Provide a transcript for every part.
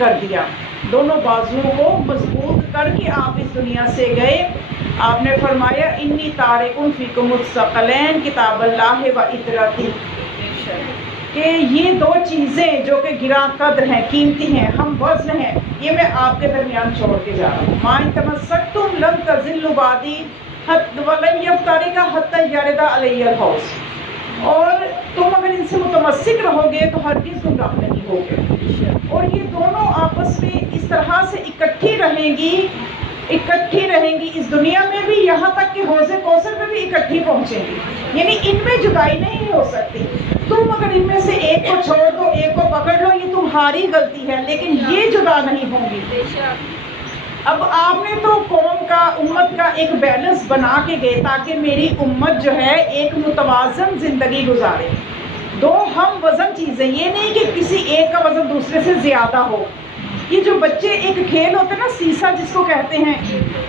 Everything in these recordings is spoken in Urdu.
کر دیا، دونوں بازوؤں کو مضبوط کر کے آپ اس دنیا سے گئے۔ آپ نے فرمایا انی تارک فیکم الثقلین کتاب اللہ و اطرتی، کہ یہ دو چیزیں جو کہ گراں قدر ہیں، قیمتی ہیں، ہم وزن ہیں، یہ میں آپ کے درمیان چھوڑ کے جا رہا ہوں۔ ما ان تمسکتم لن تضلوا بعدی ولن یفترق حتی یرد علی الحوض، اور تم اگر ان سے متمسک رہو گے تو ہرگز گمراہ نہیں ہوگے۔ اور یہ دونوں آپس میں اس طرح سے اکٹھی رہیں گی اس دنیا میں بھی، یہاں تک کہ حوض کوثر میں بھی اکٹھی پہنچیں گی، یعنی ان میں جدائی نہیں ہو سکتی۔ تم اگر ان میں سے ایک کو چھوڑ دو، ایک کو پکڑ لو، یہ تمہاری غلطی ہے، لیکن یہ جدا نہیں ہوں گی۔ اب آپ نے تو قوم کا، امت کا ایک بیلنس بنا کے گئے تاکہ میری امت جو ہے ایک متوازن زندگی گزارے، دو ہم وزن چیزیں، یہ نہیں کہ کسی ایک کا وزن دوسرے سے زیادہ ہو۔ یہ جو بچے ایک کھیل ہوتا ہے نا، سیسا جس کو کہتے ہیں،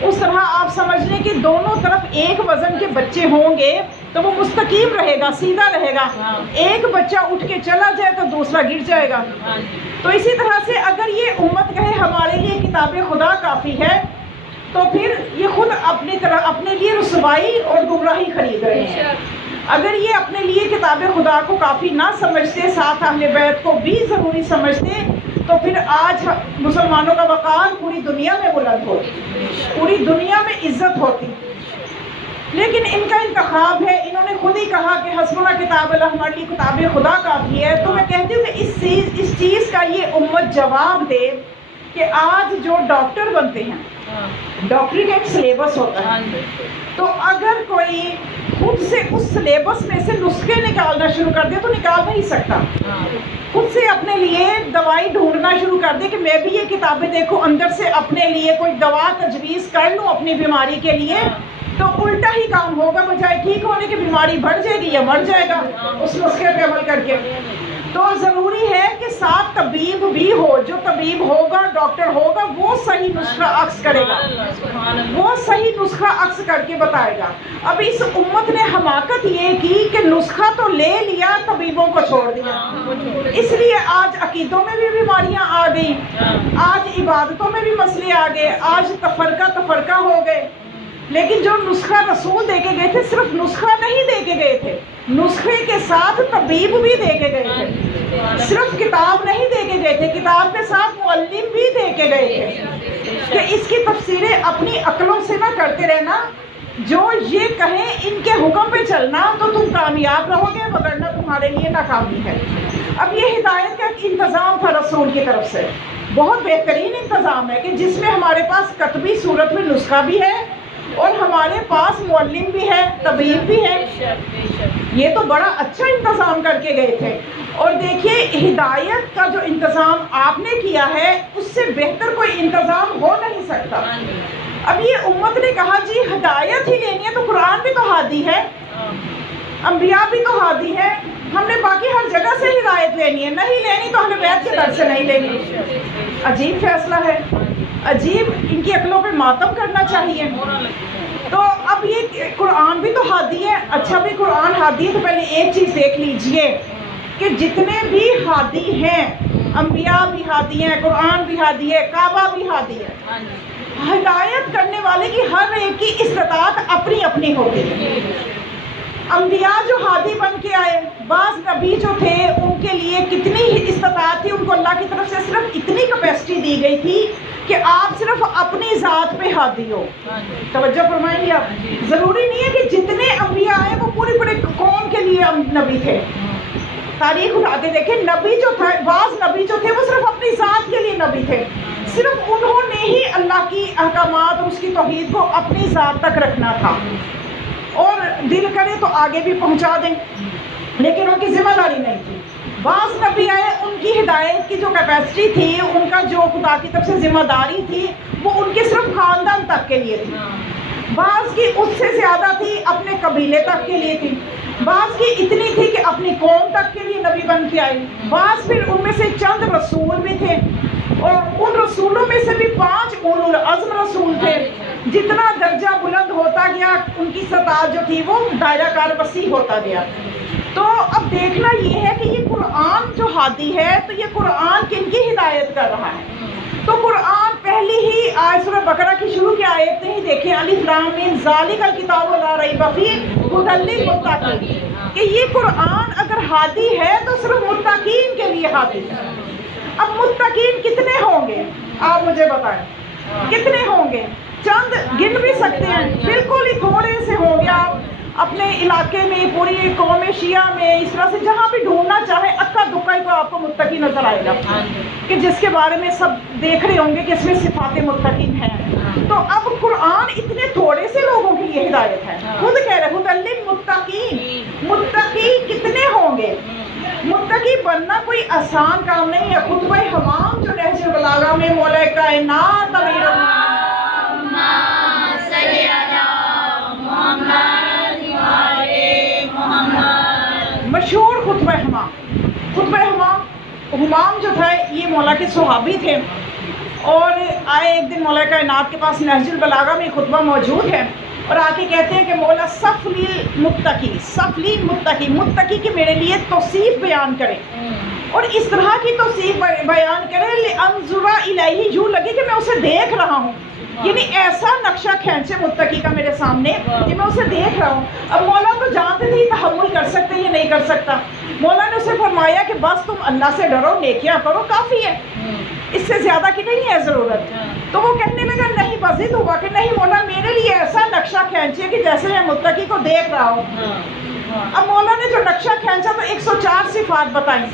اس طرح آپ سمجھ لیں کہ دونوں طرف ایک وزن کے بچے ہوں گے تو وہ مستقیم رہے گا، سیدھا رہے گا۔ ایک بچہ اٹھ کے چلا جائے تو دوسرا گر جائے گا۔ تو اسی طرح سے اگر یہ امت کہے ہمارے لیے کتاب خدا کافی ہے، تو پھر یہ خود اپنے لیے رسوائی اور گمراہی خرید رہے ہیں۔ اگر یہ اپنے لیے کتاب خدا کو کافی نہ سمجھتے، ساتھ اہل بیت کو بھی ضروری سمجھتے، تو پھر آج مسلمانوں کا وقار پوری دنیا میں بلند ہوتی، پوری دنیا میں عزت ہوتی۔ لیکن ان کا انتخاب ہے، انہوں نے خود ہی کہا کہ حسبنا کتاب اللہ، ہمارے لیے کتاب خدا کافی ہے۔ تو میں کہتی ہوں کہ اس چیز کا یہ امت جواب دے کہ آج جو ڈاکٹر بنتے ہیں، ڈاکٹری کا ایک سلیبس ہوتا ہے، تو اگر کوئی خود سے اس سلیبس میں سے نسخے نکالنا شروع کر دے تو نکال نہیں سکتا۔ خود سے اپنے لیے دوائی ڈھونڈنا شروع کر دے کہ میں بھی یہ کتابیں دیکھوں، اندر سے اپنے لیے کوئی دوا تجویز کر لوں اپنی بیماری کے لیے، تو الٹا ہی کام ہوگا، بجائے ٹھیک ہونے کی بیماری بڑھ جائے گی یا مر جائے گا اس نسخے پہ عمل کر کے۔ تو ضروری ہے کہ ساتھ طبیب بھی ہو، جو طبیب ہوگا، ڈاکٹر ہوگا، وہ صحیح نسخہ عکس کرے گا، وہ صحیح نسخہ عکس کر کے بتائے گا۔ اب اس امت نے حماقت یہ کی کہ نسخہ تو لے لیا، طبیبوں کو چھوڑ دیا، اس لیے آج عقیدوں میں بھی بیماریاں آ گئی، آج عبادتوں میں بھی مسئلے آ گئے، آج تفرقہ ہو گئے۔ لیکن جو نسخہ رسول دے کے گئے تھے، صرف نسخہ نہیں دے کے گئے تھے، نسخے کے ساتھ طبیب بھی دے کے گئے تھے، صرف کتاب نہیں دے کے گئے تھے، کتاب کے ساتھ معلم بھی دے کے گئے تھے کہ اس کی تفسیریں اپنی عقلوں سے نہ کرتے رہنا، جو یہ کہیں ان کے حکم پہ چلنا تو تم کامیاب رہو گے، ورنہ تمہارے لیے ناکامی ہے۔ اب یہ ہدایت کا ایک انتظام تھا رسول کی طرف سے، بہت بہترین انتظام ہے کہ جس میں ہمارے پاس کتبی صورت میں نسخہ بھی ہے اور ہمارے پاس معلم بھی ہے، طبیب بھی ہے۔ یہ تو بڑا اچھا انتظام کر کے گئے تھے۔ اور دیکھیے ہدایت کا جو انتظام آپ نے کیا ہے، اس سے بہتر کوئی انتظام ہو نہیں سکتا۔ اب یہ امت نے کہا جی ہدایت ہی لینی ہے تو قرآن بھی تو ہادی ہے، انبیاء بھی تو ہادی ہے، ہم نے باقی ہر جگہ سے ہدایت لینی ہے، نہیں لینی تو اہل بیت کے در سے نہیں لینی۔ عجیب فیصلہ ہے، عجیب، ان کی عقلوں پہ ماتم کرنا چاہیے۔ تو اب یہ قرآن بھی تو ہادی ہے، اچھا بھی قرآن ہادی ہے تو پہلے ایک چیز دیکھ لیجئے کہ جتنے بھی ہادی ہیں، انبیاء بھی ہادی ہیں، قرآن بھی ہادی ہے، کعبہ بھی ہادی ہے۔ ہدایت کرنے والے کی ہر ایک کی استطاعت اپنی اپنی ہوتی ہے۔ انبیاء جو ہادی بن کے آئے، بعض نبی جو تھے ان کے لیے کتنی استطاعت تھی، ان کو اللہ کی طرف سے صرف اتنی کیپیسٹی دی گئی تھی کہ آپ صرف اپنی ذات پہ ہادی ہو۔ توجہ فرمائیں گے آپ، ضروری نہیں ہے کہ جتنے انبیاء آئے وہ پورے قوم کے لیے نبی تھے۔ تاریخ اٹھا کے دیکھیں، نبی جو تھے، بعض نبی جو تھے وہ صرف اپنی ذات کے لیے نبی تھے، صرف انہوں نے ہی اللہ کی احکامات اور اس کی توحید کو اپنی ذات تک رکھنا تھا، اور دل کرے تو آگے بھی پہنچا دیں، لیکن ان کی ذمہ داری نہیں تھی۔ بعض نبی آئے، ان کی ہدایت کی جو کیپیسٹی تھی، ان کا جو خدا کی طرف سے ذمہ داری تھی، وہ ان کے صرف خاندان تک کے لیے تھی، بعض کی اس سے زیادہ تھی، اپنے قبیلے تک کے لیے تھی، بعض کی اتنی تھی کہ اپنی قوم تک کے لیے نبی بن کے آئے، بعض پھر ان میں سے چند رسول بھی تھے، اور ان رسولوں میں سے بھی 5 اولو العزم رسول تھے۔ جتنا درجہ بلند ہوتا گیا، ان کی سطح جو تھی وہ دائرہ کار وسیع ہوتا گیا۔ تو اب دیکھنا یہ ہے کہ یہ قرآن جو ہادی ہے، تو یہ قرآن کن کی ہدایت کر رہا ہے؟ تو قرآن پہلی ہی آیت سورہ بقرہ کی شروع کی آیت ہی دیکھیں، الف لام میم ذالک الکتاب لا ریب فیہ ھدی للمتقین، کہ یہ قرآن اگر ہادی ہے تو صرف متقین کے لیے ہادی ہے۔ اب متقین کتنے ہوں گے آپ مجھے بتائیں، کتنے ہوں گے؟ چند گن بھی سکتے ہیں؟ بالکل ہی تھوڑے سے ہوں گے۔ آپ اپنے علاقے میں، پوری قوم شیعہ میں، اس طرح سے جہاں بھی ڈھونڈنا چاہے، اکا دکا ہی کو آپ کو متقی نظر آئے گا، کہ جس کے بارے میں سب دیکھ رہے ہوں گے کہ اس میں صفات متقین ہیں۔ تو اب قرآن اتنے تھوڑے سے لوگوں کے لیے ہدایت ہے، خود کہہ رہے ھدی للمتقین، متقی کتنے ہوں گے؟ متقی بننا کوئی آسان کام نہیں ہے۔ خطبہ حمام جو نہج البلاغہ میں مولا کائنات امیر مشہور خطبہ حمام جو تھا، یہ مولا کے صحابی تھے، اور آئے ایک دن مولا کائنات کے پاس نہج البلاغہ میں خطبہ موجود ہے، اور آ کے کہتے ہیں کہ مولا صفلی متقی، متقی کہ میرے لیے توصیف بیان کرے، اور اس طرح کی توصیف بیان کرے لانظر الیہ، یوں لگے کہ میں اسے دیکھ رہا ہوں، یعنی ایسا نقشہ کھینچے متقی کا میرے سامنے کہ میں اسے دیکھ رہا ہوں۔ اب مولا تو جانتے تھے تحمل کر سکتے یا نہیں کر سکتا، مولا نے اسے فرمایا کہ بس تم اللہ سے ڈرو، نیکیاں کرو، کافی ہے، اس سے زیادہ کی نہیں ہے ضرورت۔ تو وہ کہنے لگا نہیں، مزید ہوا کہ نہیں مولا میرے لیے ایسا نقشہ کھینچیے کہ جیسے میں متقی کو دیکھ رہا ہوں۔ اب مولا نے جو نقشہ کھینچا تو 104 صفات بتائیں،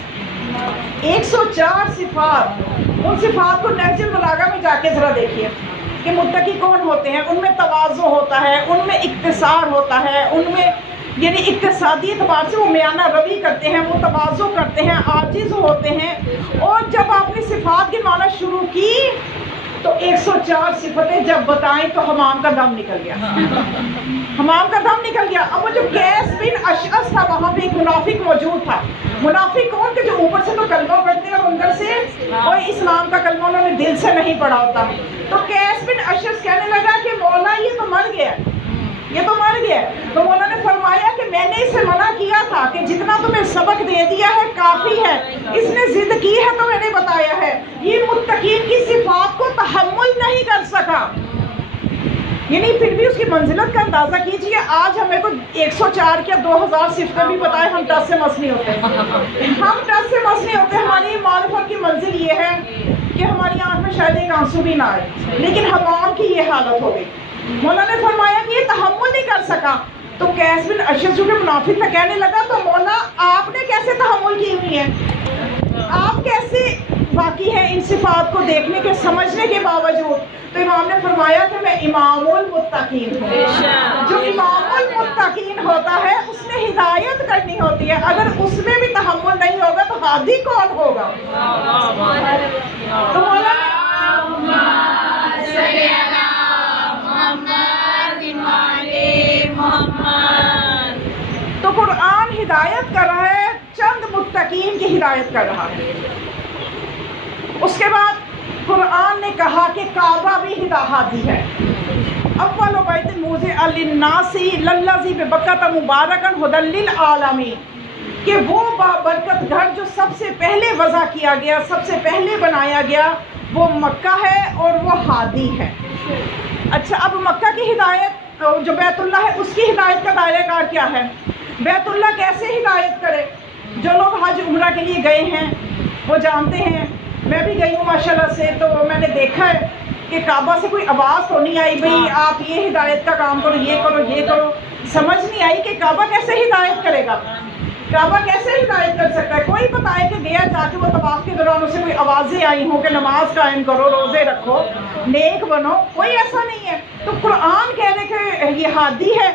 104 صفات، ان صفات کو نہج البلاغہ میں جا کے ذرا دیکھیے کہ متقی کون ہوتے ہیں۔ ان میں تواضع ہوتا ہے، ان میں اقتصار ہوتا ہے، ان میں یعنی اقتصادی اعتبار سے وہ میانہ روی کرتے ہیں، وہ تواضع کرتے ہیں، عاجز ہوتے ہیں۔ اور جب آپ نے صفات گنوانا شروع کی تو 104 صفتیں جب بتائیں تو حمام کا دم نکل گیا، حمام کا دم نکل گیا۔ اب وہ جو قیس بن اشعث تھا، وہاں پہ ایک منافق موجود تھا۔ منافق کون کہ جو اوپر سے تو کلمہ پڑھتے ہیں اور اندر سے کوئی اسلام کا کلمہ انہوں نے دل سے نہیں پڑھا ہوتا۔ تو قیس بن اشعث کہنے لگا کہ مولا یہ تو مر گیا، یہ تو مر گیا۔ تو مولا نے فرمایا کہ میں نے اسے منع کیا تھا کہ جتنا تمہیں سبق دے دیا ہے کافی ہے، اس نے ضد کی ہے تو میں نے بتایا ہے۔ یہ متقین کی صفات کو تحمل نہیں کر سکا، یعنی پھر بھی اس کی منزلت کا اندازہ کیجئے۔ آج ہمیں کو 104 کیا 2000 صفتیں بھی بتائے، ہم ٹس سے مس نہیں ہوتے، ہم ٹس سے مس نہیں ہوتے۔ ہماری معرفت کی منزل یہ ہے کہ ہماری آنکھ میں شاید ایک آنسو بھی نہ آئے، لیکن حمام کی یہ حالت ہو گئی۔ مولا نے فرمایا کہ یہ تحمل نہیں کر سکا، تو قیس بن اشعث جو کہ منافق تھا کہنے لگا تو مولا آپ نے کیسے تحمل کی ہوئی ہے، آپ کیسے باقی ہیں ان صفات کو دیکھنے کے سمجھنے کے باوجود؟ تو امام نے فرمایا کہ میں امام المتقین ہوں۔ جو امام المتقین ہوتا ہے اس نے ہدایت کرنی ہوتی ہے، اگر اس میں بھی تحمل نہیں ہوگا تو ہادی کون ہوگا؟ تو مولا نے تو قرآن ہدایت کر رہا ہے، چند متقین کی ہدایت کر رہا ہے۔ اس کے بعد قرآن نے کہا کہ کعبہ بھی ہدایت ہے۔ اول بیت موضع للناس للذی ببکۃ مبارکا ھدی للعالمین، کہ وہ بابرکت گھر جو سب سے پہلے وضع کیا گیا، سب سے پہلے بنایا گیا، وہ مکہ ہے اور وہ ہادی ہے۔ اچھا، اب مکہ کی ہدایت جو بیت اللہ ہے اس کی ہدایت کا دائرہ کار کیا ہے؟ بیت اللہ کیسے ہدایت کرے؟ جو لوگ حج عمرہ کے لیے گئے ہیں وہ جانتے ہیں، میں بھی گئی ہوں ماشاءاللہ سے، تو میں نے دیکھا ہے کہ کعبہ سے کوئی آواز تو نہیں آئی بھئی آپ یہ ہدایت کا کام کرو، یہ کرو، یہ کرو، سمجھ نہیں آئی کہ کعبہ کیسے ہدایت کرے گا، کعبہ کیسے ہدایت کر سکتا ہے؟ کوئی بتائے کہ گیا جا کے وہ طواف کے دوران اسے کوئی آوازیں آئی ہوں کہ نماز قائم کرو، روزے رکھو، نیک بنو، کوئی ایسا نہیں ہے۔ تو قرآن کہنے کہ یہ ہادی ہے۔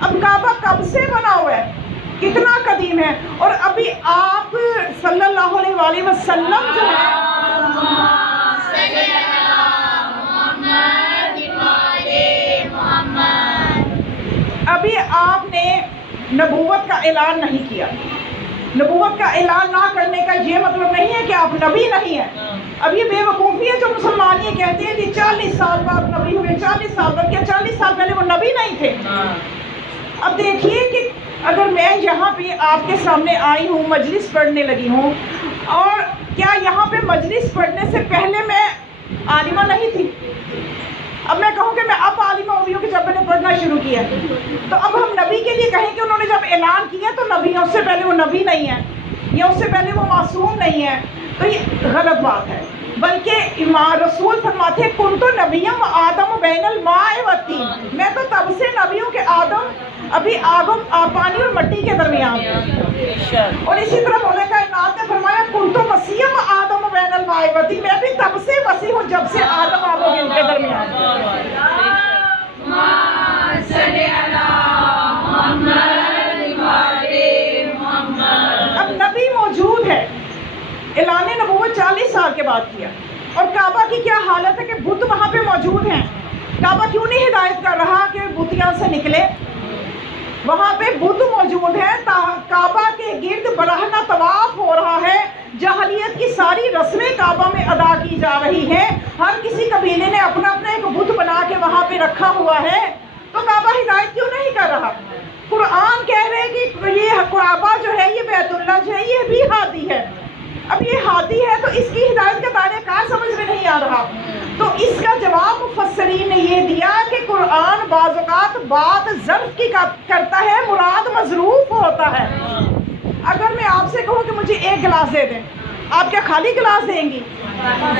اب کعبہ کب سے بنا ہوا ہے، کتنا قدیم ہے، اور ابھی آپ صلی اللہ علیہ وآلہ وسلم جو ہے ابھی آپ نے نبوت کا اعلان نہیں کیا۔ نبوت کا اعلان نہ کرنے کا یہ مطلب نہیں ہے کہ آپ نبی نہیں ہیں۔ اب یہ بے وقوفی ہے جو مسلمان یہ کہتے ہیں کہ 40 سال بعد نبی ہوئے، 40 سال بعد، کیا 40 سال پہلے وہ نبی نہیں تھے؟ اب دیکھیے کہ اگر میں یہاں پہ آپ کے سامنے آئی ہوں، مجلس پڑھنے لگی ہوں، اور کیا یہاں پہ مجلس پڑھنے سے پہلے میں عالمہ نہیں تھی. اب میں کہوں کہ میں اب عالمہ ہوئی ہوں کہ جب میں نے پڑھنا شروع کیا. تو اب ہم نبی کے لیے کہیں کہ انہوں نے جب اعلان کیا تو نبی ہے، اس سے پہلے وہ نبی نہیں ہے یا اس سے پہلے وہ معصوم نہیں ہے، تو یہ غلط بات ہے. بلکہ رسول فرماتے ہیں کنت نبیم و آدم بین الماء والطین، میں تو تب سے نبی ہوں کہ آدم ابھی پانی اور مٹی کے درمیان. اور اسی طرح مولا کائنات نے فرمایا کنت مسیحا و آدم بین الماء والطین، میں بھی تب سے مسیح ہوں جب سے آدم آب و گل کے درمیان. اب نبی موجود ہے، اعلان نبوت 40 سال کے بعد کیا، اور کعبہ کی کیا حالت ہے کہ بت وہاں پہ موجود ہیں. کعبہ کیوں نہیں ہدایت کر رہا کہ بتیاں سے نکلے؟ وہاں پہ بت موجود ہیں، کعبہ کے گرد براہنہ طواف ہو رہا ہے، جاہلیت کی ساری رسمیں کعبہ میں ادا کی جا رہی ہیں، ہر کسی قبیلے نے اپنا اپنا ایک بت بنا کے وہاں پہ رکھا ہوا ہے. تو کعبہ ہدایت کیوں نہیں کر رہا؟ قرآن کہہ رہے کہ یہ کعبہ جو ہے، یہ بیت اللہ جو ہے، یہ بھی ہادی ہے. اب یہ ہادی ہے تو اس کی ہدایت کا دائرہ کار سمجھ میں نہیں آ رہا. تو اس کا جواب مفسرین نے یہ دیا کہ قرآن بعض اوقات بات ظرف کی کرتا ہے، مراد مظروف ہوتا ہے. اگر میں آپ سے کہوں کہ مجھے ایک گلاس دے دیں، آپ کیا خالی گلاس دیں گی؟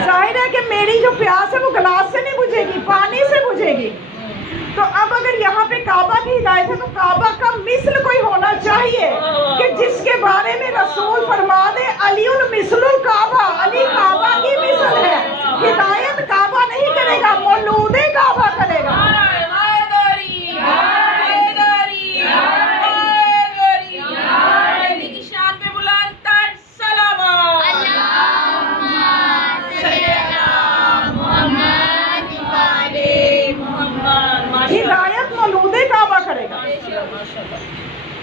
ظاہر ہے کہ میری جو پیاس ہے وہ گلاس سے نہیں بجھے گی، پانی سے بجھے گی. تو اب اگر یہاں پہ کعبہ کی ہدایت ہے تو کعبہ کا مثل کوئی ہونا چاہیے کہ جس کے بارے میں رسول فرما دے علی مثل الکعبہ، علی کعبہ کی مثل ہے. ہدایت کعبہ نہیں کرے گا، مولود کعبہ کرے گا. ہدایت مولود کعبہ کرے گا.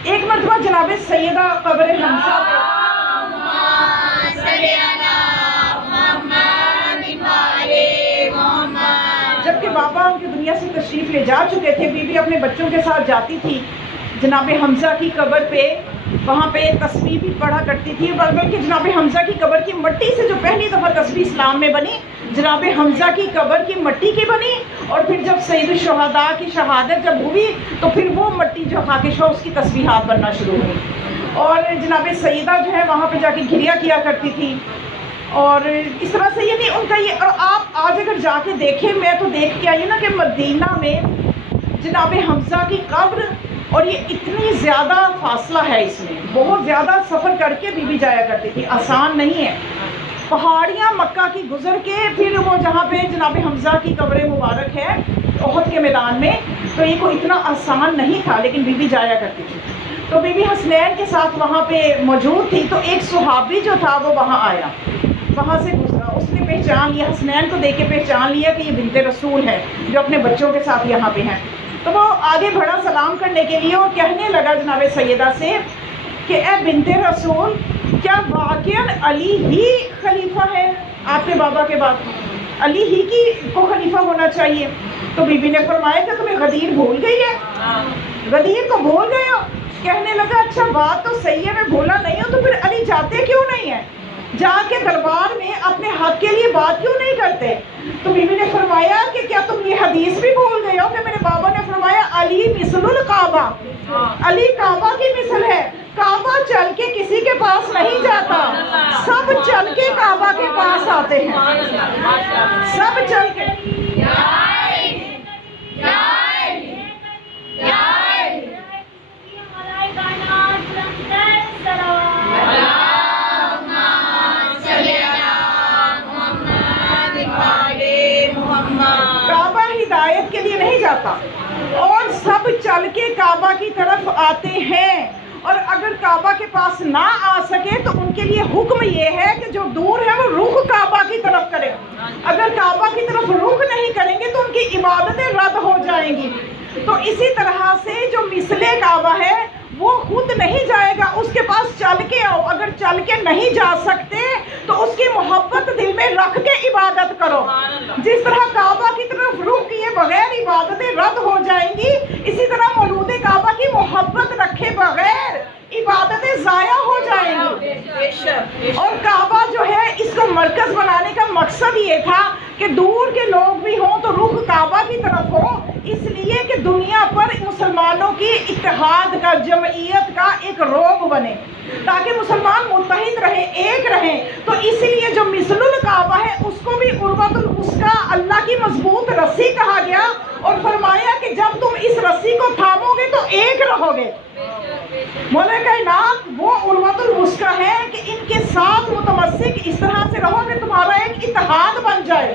ایک مرتبہ جناب سیدہ قبر حمزہ جبکہ بابا ان کی دنیا سے تشریف لے جا چکے تھے، بی بی اپنے بچوں کے ساتھ جاتی تھی جناب حمزہ کی قبر پہ، وہاں پہ تسبیح بھی پڑھا کرتی تھی. بلکہ جناب حمزہ کی قبر کی مٹی سے جو پہلی دفعہ تسبیح اسلام میں بنی، جناب حمزہ کی قبر کی مٹی کی بنی. اور پھر جب سید الشہداء کی شہادت جب ہوئی تو پھر وہ مٹی جو خاکش ہو اس کی تسبیحات بننا شروع ہوئی. اور جناب سیدہ جو ہے وہاں پہ جا کے گریا کیا کرتی تھی. اور اس طرح سے یعنی ان کا یہ، اور آپ آج اگر جا کے دیکھیں، میں تو دیکھ کے آئی نا کہ مدینہ میں جناب حمزہ کی قبر، اور یہ اتنی زیادہ فاصلہ ہے، اس میں بہت زیادہ سفر کر کے بی بی جایا کرتی تھی، آسان نہیں ہے. پہاڑیاں مکہ کی گزر کے پھر وہ جہاں پہ جناب حمزہ کی قبر مبارک ہے احد کے میدان میں، تو یہ کوئی اتنا آسان نہیں تھا، لیکن بی بی جایا کرتی تھی. تو بی بی حسنین کے ساتھ وہاں پہ موجود تھی. تو ایک صحابی جو تھا وہ وہاں آیا، وہاں سے گزرا، اس نے پہچان لیا، حسنین کو دیکھ کے پہچان لیا کہ یہ بنت رسول ہے جو اپنے بچوں کے ساتھ یہاں پہ ہیں. تو وہ آگے بڑھا سلام کرنے کے لیے اور کہنے لگا جناب سیدہ سے کہ اے بنت رسول، کیا واقعاً علی ہی خلیفہ ہے آپ کے بابا کے بعد؟ علی ہی کی کو خلیفہ ہونا چاہیے. تو بی بی نے فرمایا کہ تمہیں غدیر بھول گئی ہے، غدیر کو بھول گئے ہو. کہنے لگا اچھا بات تو صحیح ہے، میں بھولا نہیں ہوں، تو پھر علی جاتے کیوں نہیں ہیں؟ جا کے دربار میں اپنے حق کے لیے بات کیوں نہیں کرتے؟ تو بی بی نے فرمایا کہ کیا تم یہ حدیث بھی بھول گئے ہو کہ میرے بابا نے فرمایا علی مثل الکعبہ، علی کعبہ کی مثل ہے. کعبہ چل کے کسی کے پاس نہیں جاتا، سب چل کے کعبہ کے پاس آتے ہیں، سب چل کے. کعبہ ہدایت کے لیے نہیں جاتا، اور سب چل کے کعبہ کی طرف آتے ہیں. اور اگر کعبہ کے پاس نہ آ سکے تو ان کے لیے حکم یہ ہے کہ جو دور ہے وہ رخ کعبہ کی طرف کرے. اگر کعبہ کی طرف رخ نہیں کریں گے تو ان کی عبادتیں رد ہو جائیں گی. تو اسی طرح سے جو مثل کعبہ ہے وہ خود نہیں جائے گا، اس کے پاس چل کے آؤ. اگر چل کے نہیں جا سکتے تو اس کی محبت دل میں رکھ کے عبادت کرو. جس طرح کعبہ کی طرف رخ کیے بغیر عبادتیں رد ہو جائیں گی، اسی طرح مولود کعبہ کی محبت رکھے بغیر عبادتیں ضائع ہو جائیں گی. اور کعبہ جو ہے اس کو مرکز بنانے کا مقصد یہ تھا کہ دور کے لوگ بھی ہوں تو رخ کعبہ کی طرف ہو، اس لیے کہ دنیا پر مسلمانوں کی اتحاد کا، جمعیت کا ایک روب بنے، تاکہ مسلمان متحد رہے، ایک رہیں۔ تو اس لیے جو مثل الکعبہ ہے اس کو بھی عروۃ الوثقیٰ، اللہ کی مضبوط رسی کہا گیا، اور فرمایا کہ جب تم اس رسی کو تھامو گے تو ایک رہو گے۔ مولا کائنات وہ عروۃ الوثقیٰ ہے کہ ان کے ساتھ متمسک اس طرح سے رہو کہ تمہارا ایک اتحاد بن جائے۔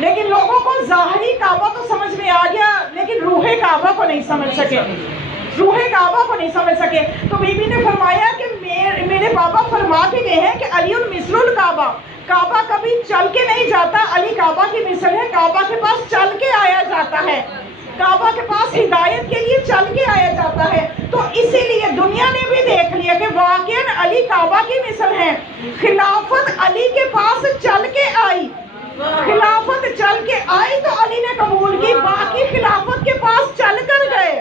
لیکن لوگوں کو ظاہری کعبہ تو سمجھ میں آ گیا، لیکن روح کعبہ کو نہیں سمجھ سکے، روح کعبہ کو نہیں سمجھ سکے۔ تو بی بی نے فرمایا کہ میرے بابا فرما کے گئے ہیں کہ علی مثل الکعبہ، کعبہ کبھی چل کے نہیں جاتا، علی کعبہ کی مثل ہے، کعبہ کے پاس چل کے آیا جاتا ہے، کعبہ کے پاس ہدایت کے لیے چل کے آیا جاتا ہے۔ تو اسی لیے دنیا نے بھی دیکھ لیا کہ واقعاً علی کعبہ کی مثل ہے۔ خلافت علی کے پاس چل کے آئی، خلافت چل کے آئی تو علی نے قبول کی، باقی خلافت کے پاس چل کر گئے۔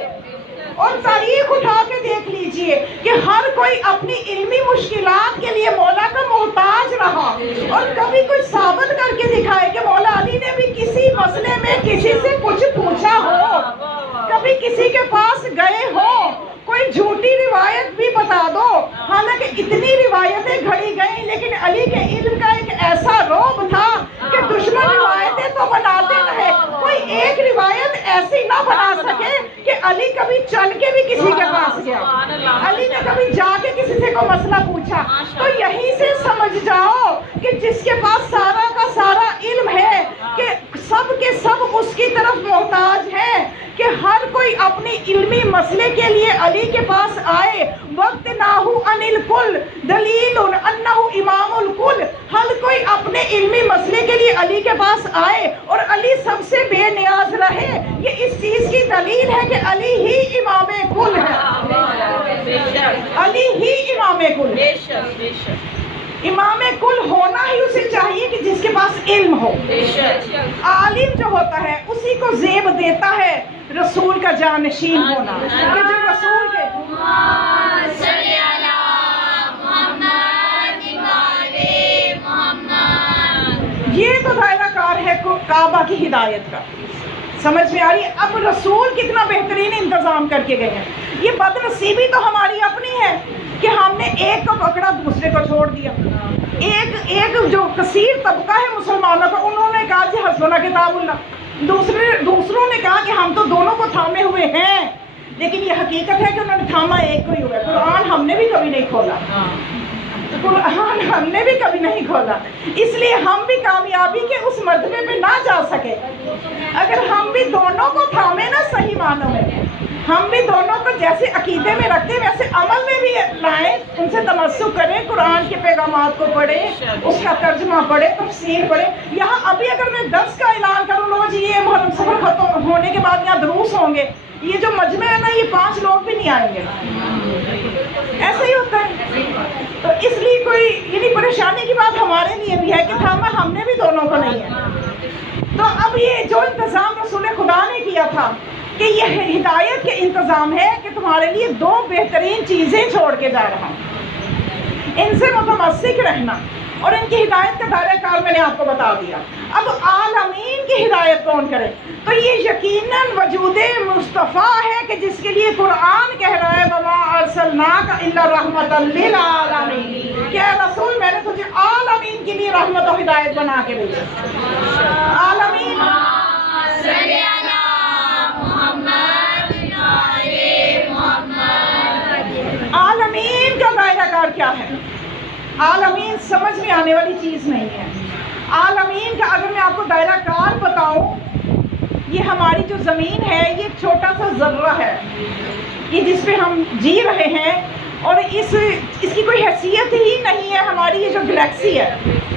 اور تاریخ اٹھا کے دیکھ لیجئے کہ ہر کوئی اپنی علمی مشکلات کے لیے مولا کا محتاج رہا، اور کبھی کوئی ثابت کر کے دکھائے کہ مولا علی نے بھی کسی مسئلے میں کسی سے کچھ پوچھا ہو، کبھی کسی کے پاس گئے ہو، کوئی جھوٹی روایت بھی بتا دو۔ حالانکہ اتنی روایتیں گھڑی گئیں، لیکن علی کے علم کا ایک ایسا روب تھا کہ دشمن روایتیں تو بناتے رہے، کوئی ایک روایت ایسی نہ بنا سکے کہ علی کبھی چل کے بھی کسی کے پاس گیا، علی نے کبھی جا کے کسی سے کوئی مسئلہ پوچھا۔ تو یہیں سے سمجھ جاؤ کہ جس کے پاس سارا کا سارا علم ہے کہ سب کے سب اس کی طرف محتاج ہیں، کہ ہر کوئی اپنی علمی مسئلے کے لیے علی کے پاس آئے۔ وقت ناہو ان الکل دلیل انہ امام الکل، ہر کوئی اپنے علمی مسئلے کے لیے علی کے پاس آئے اور علی سب سے بے نیاز رہے، یہ اس چیز کی دلیل ہے کہ علی ہی امام کل ہے، علی ہی امام کل ہے۔ امام کل ہونا ہی اسے چاہیے کہ جس کے پاس علم ہو۔ عالم جو ہوتا ہے اسی کو زیب دیتا ہے رسول کا جانشین ہونا، کہ جو رسول کے یہ تو دائرہ کار ہے کعبہ کی ہدایت کا۔ سمجھ میں آ رہی ہے؟ اب رسول کتنا بہترین انتظام کر کے گئے ہیں۔ یہ بد نصیبی تو ہماری اپنی ہے کہ ہم نے ایک کو پکڑا دوسرے کو چھوڑ دیا۔ ایک جو کثیر طبقہ ہے مسلمانوں کا، انہوں نے کہا جی حسبنا کتاب اللہ، دوسروں نے کہا کہ ہم تو دونوں کو تھامے ہوئے ہیں، لیکن یہ حقیقت ہے کہ انہوں نے تھاما ایک کو ہی ہوا ہے۔ قرآن ہم نے بھی کبھی نہیں کھولا، قرآن ہم نے بھی کبھی نہیں کھولا، اس لیے ہم بھی کامیابی کے اس مرتبے پہ نہ جا سکے۔ اگر ہم بھی دونوں کو تھامے نا صحیح معنوں میں، ہم بھی دونوں کو جیسے عقیدے میں رکھتے ہیں ویسے عمل میں بھی لائیں، ان سے تمسک کریں، قرآن کے پیغامات کو پڑھیں، اس کا ترجمہ پڑھیں، تفسیر پڑھیں۔ یہاں ابھی اگر میں درس کا اعلان کروں، لو جی یہ محرم سفر ختم ہونے کے بعد یہاں دروس ہوں گے، یہ جو مجمع ہے نا یہ 5 لوگ بھی نہیں آئیں گے، ایسا ہی ہوتا ہے۔ تو اس لیے کوئی یعنی پریشانی کی بات ہمارے لیے بھی ہے کہ تھاما ہم نے بھی دونوں کو نہیں ہے۔ تو اب یہ جو انتظام رسول خدا نے کیا تھا کہ یہ ہدایت کے انتظام ہے کہ تمہارے لیے 2 بہترین چیزیں چھوڑ کے جا رہا ہوں، ان سے متمسک رہنا، اور ان کی ہدایت کا دائرہ کار میں نے آپ کو بتا دیا۔ اب عالمین کی ہدایت کون کرے؟ تو یہ یقیناً وجود مصطفیٰ ہے کہ جس کے لیے قرآن کہہ رہا ہے وَمَا أَرْسَلْنَاكَ إِلَّا رَحْمَةً لِّلْعَالَمِينَ، کہ اے رسول میں نے تجھے عالمین کے لیے رحمت و ہدایت بنا کے بھیجا۔ عالمین عالمین کا دائرہ کار کیا ہے؟ عالمین سمجھ میں آنے والی چیز نہیں ہے۔ عالمین کا اگر میں آپ کو دائرہ کار بتاؤں، یہ ہماری جو زمین ہے یہ ایک چھوٹا سا ذرہ ہے، یہ جس پہ ہم جی رہے ہیں، اور اس کی کوئی حیثیت ہی نہیں ہے۔ ہماری یہ جو گلیکسی ہے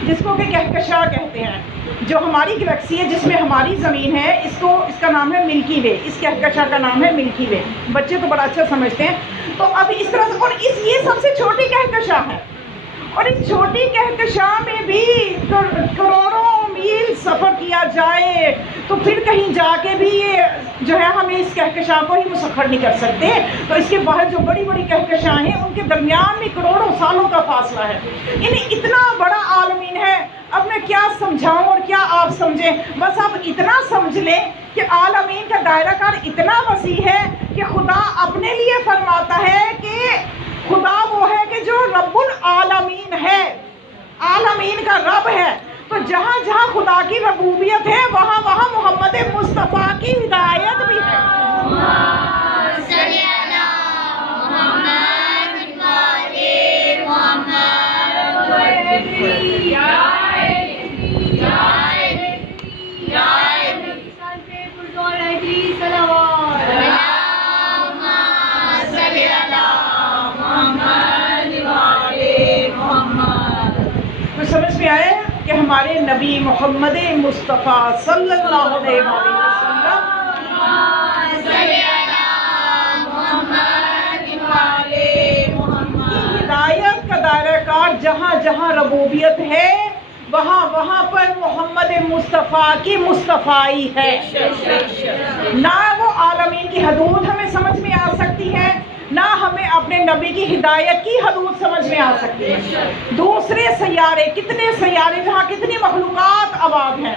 جس کو کہ کہکشاں کہتے ہیں، جو ہماری گلیکسی ہے جس میں ہماری زمین ہے، اس کا نام ہے ملکی وے، اس کہکشاں کا نام ہے ملکی وے، بچے تو بڑا اچھا سمجھتے ہیں۔ تو اب اس طرح سے، اور یہ سب سے چھوٹی کہکشاں ہے، اور اس چھوٹی کہکشاں میں بھی کروڑوں میل سفر کیا جائے تو پھر کہیں جا کے بھی یہ جو ہے ہمیں اس کہکشاں کو ہی مسخر نہیں کر سکتے۔ تو اس کے باہر جو بڑی بڑی کہکشاں ہیں ان کے درمیان میں کروڑوں سالوں کا فاصلہ ہے، یعنی اتنا بڑا عالمین ہے۔ اب میں کیا سمجھاؤں اور کیا آپ آپ سمجھیں، بس آپ اتنا سمجھ لیں کہ عالمین کا دائرہ کار اتنا وسیع ہے کہ خدا اپنے لیے فرماتا ہے کہ خدا وہ ہے کہ جو رب العالمین ہے، عالمین کا رب ہے۔ تو جہاں جہاں خدا کی ربوبیت ہے وہاں وہاں محمد مصطفیٰ کی ہدایت بھی ہے۔ کچھ سمجھ میں آئے کہ ہمارے نبی محمد مصطفیٰ صلی اللہ علیہ وسلم کی ہدایت کا دائرہ کار جہاں جہاں ربوبیت ہے وہاں وہاں پر محمد مصطفیٰ کی مصطفائی ہے۔ نہ وہ عالمین کی حدود ہمیں سمجھ میں آ سکتی ہے، نہ ہمیں اپنے نبی کی ہدایت کی حدود سمجھ میں آ سکتی ہے۔ دوسرے سیارے، کتنے سیارے جہاں کتنی مخلوقات آباد ہیں،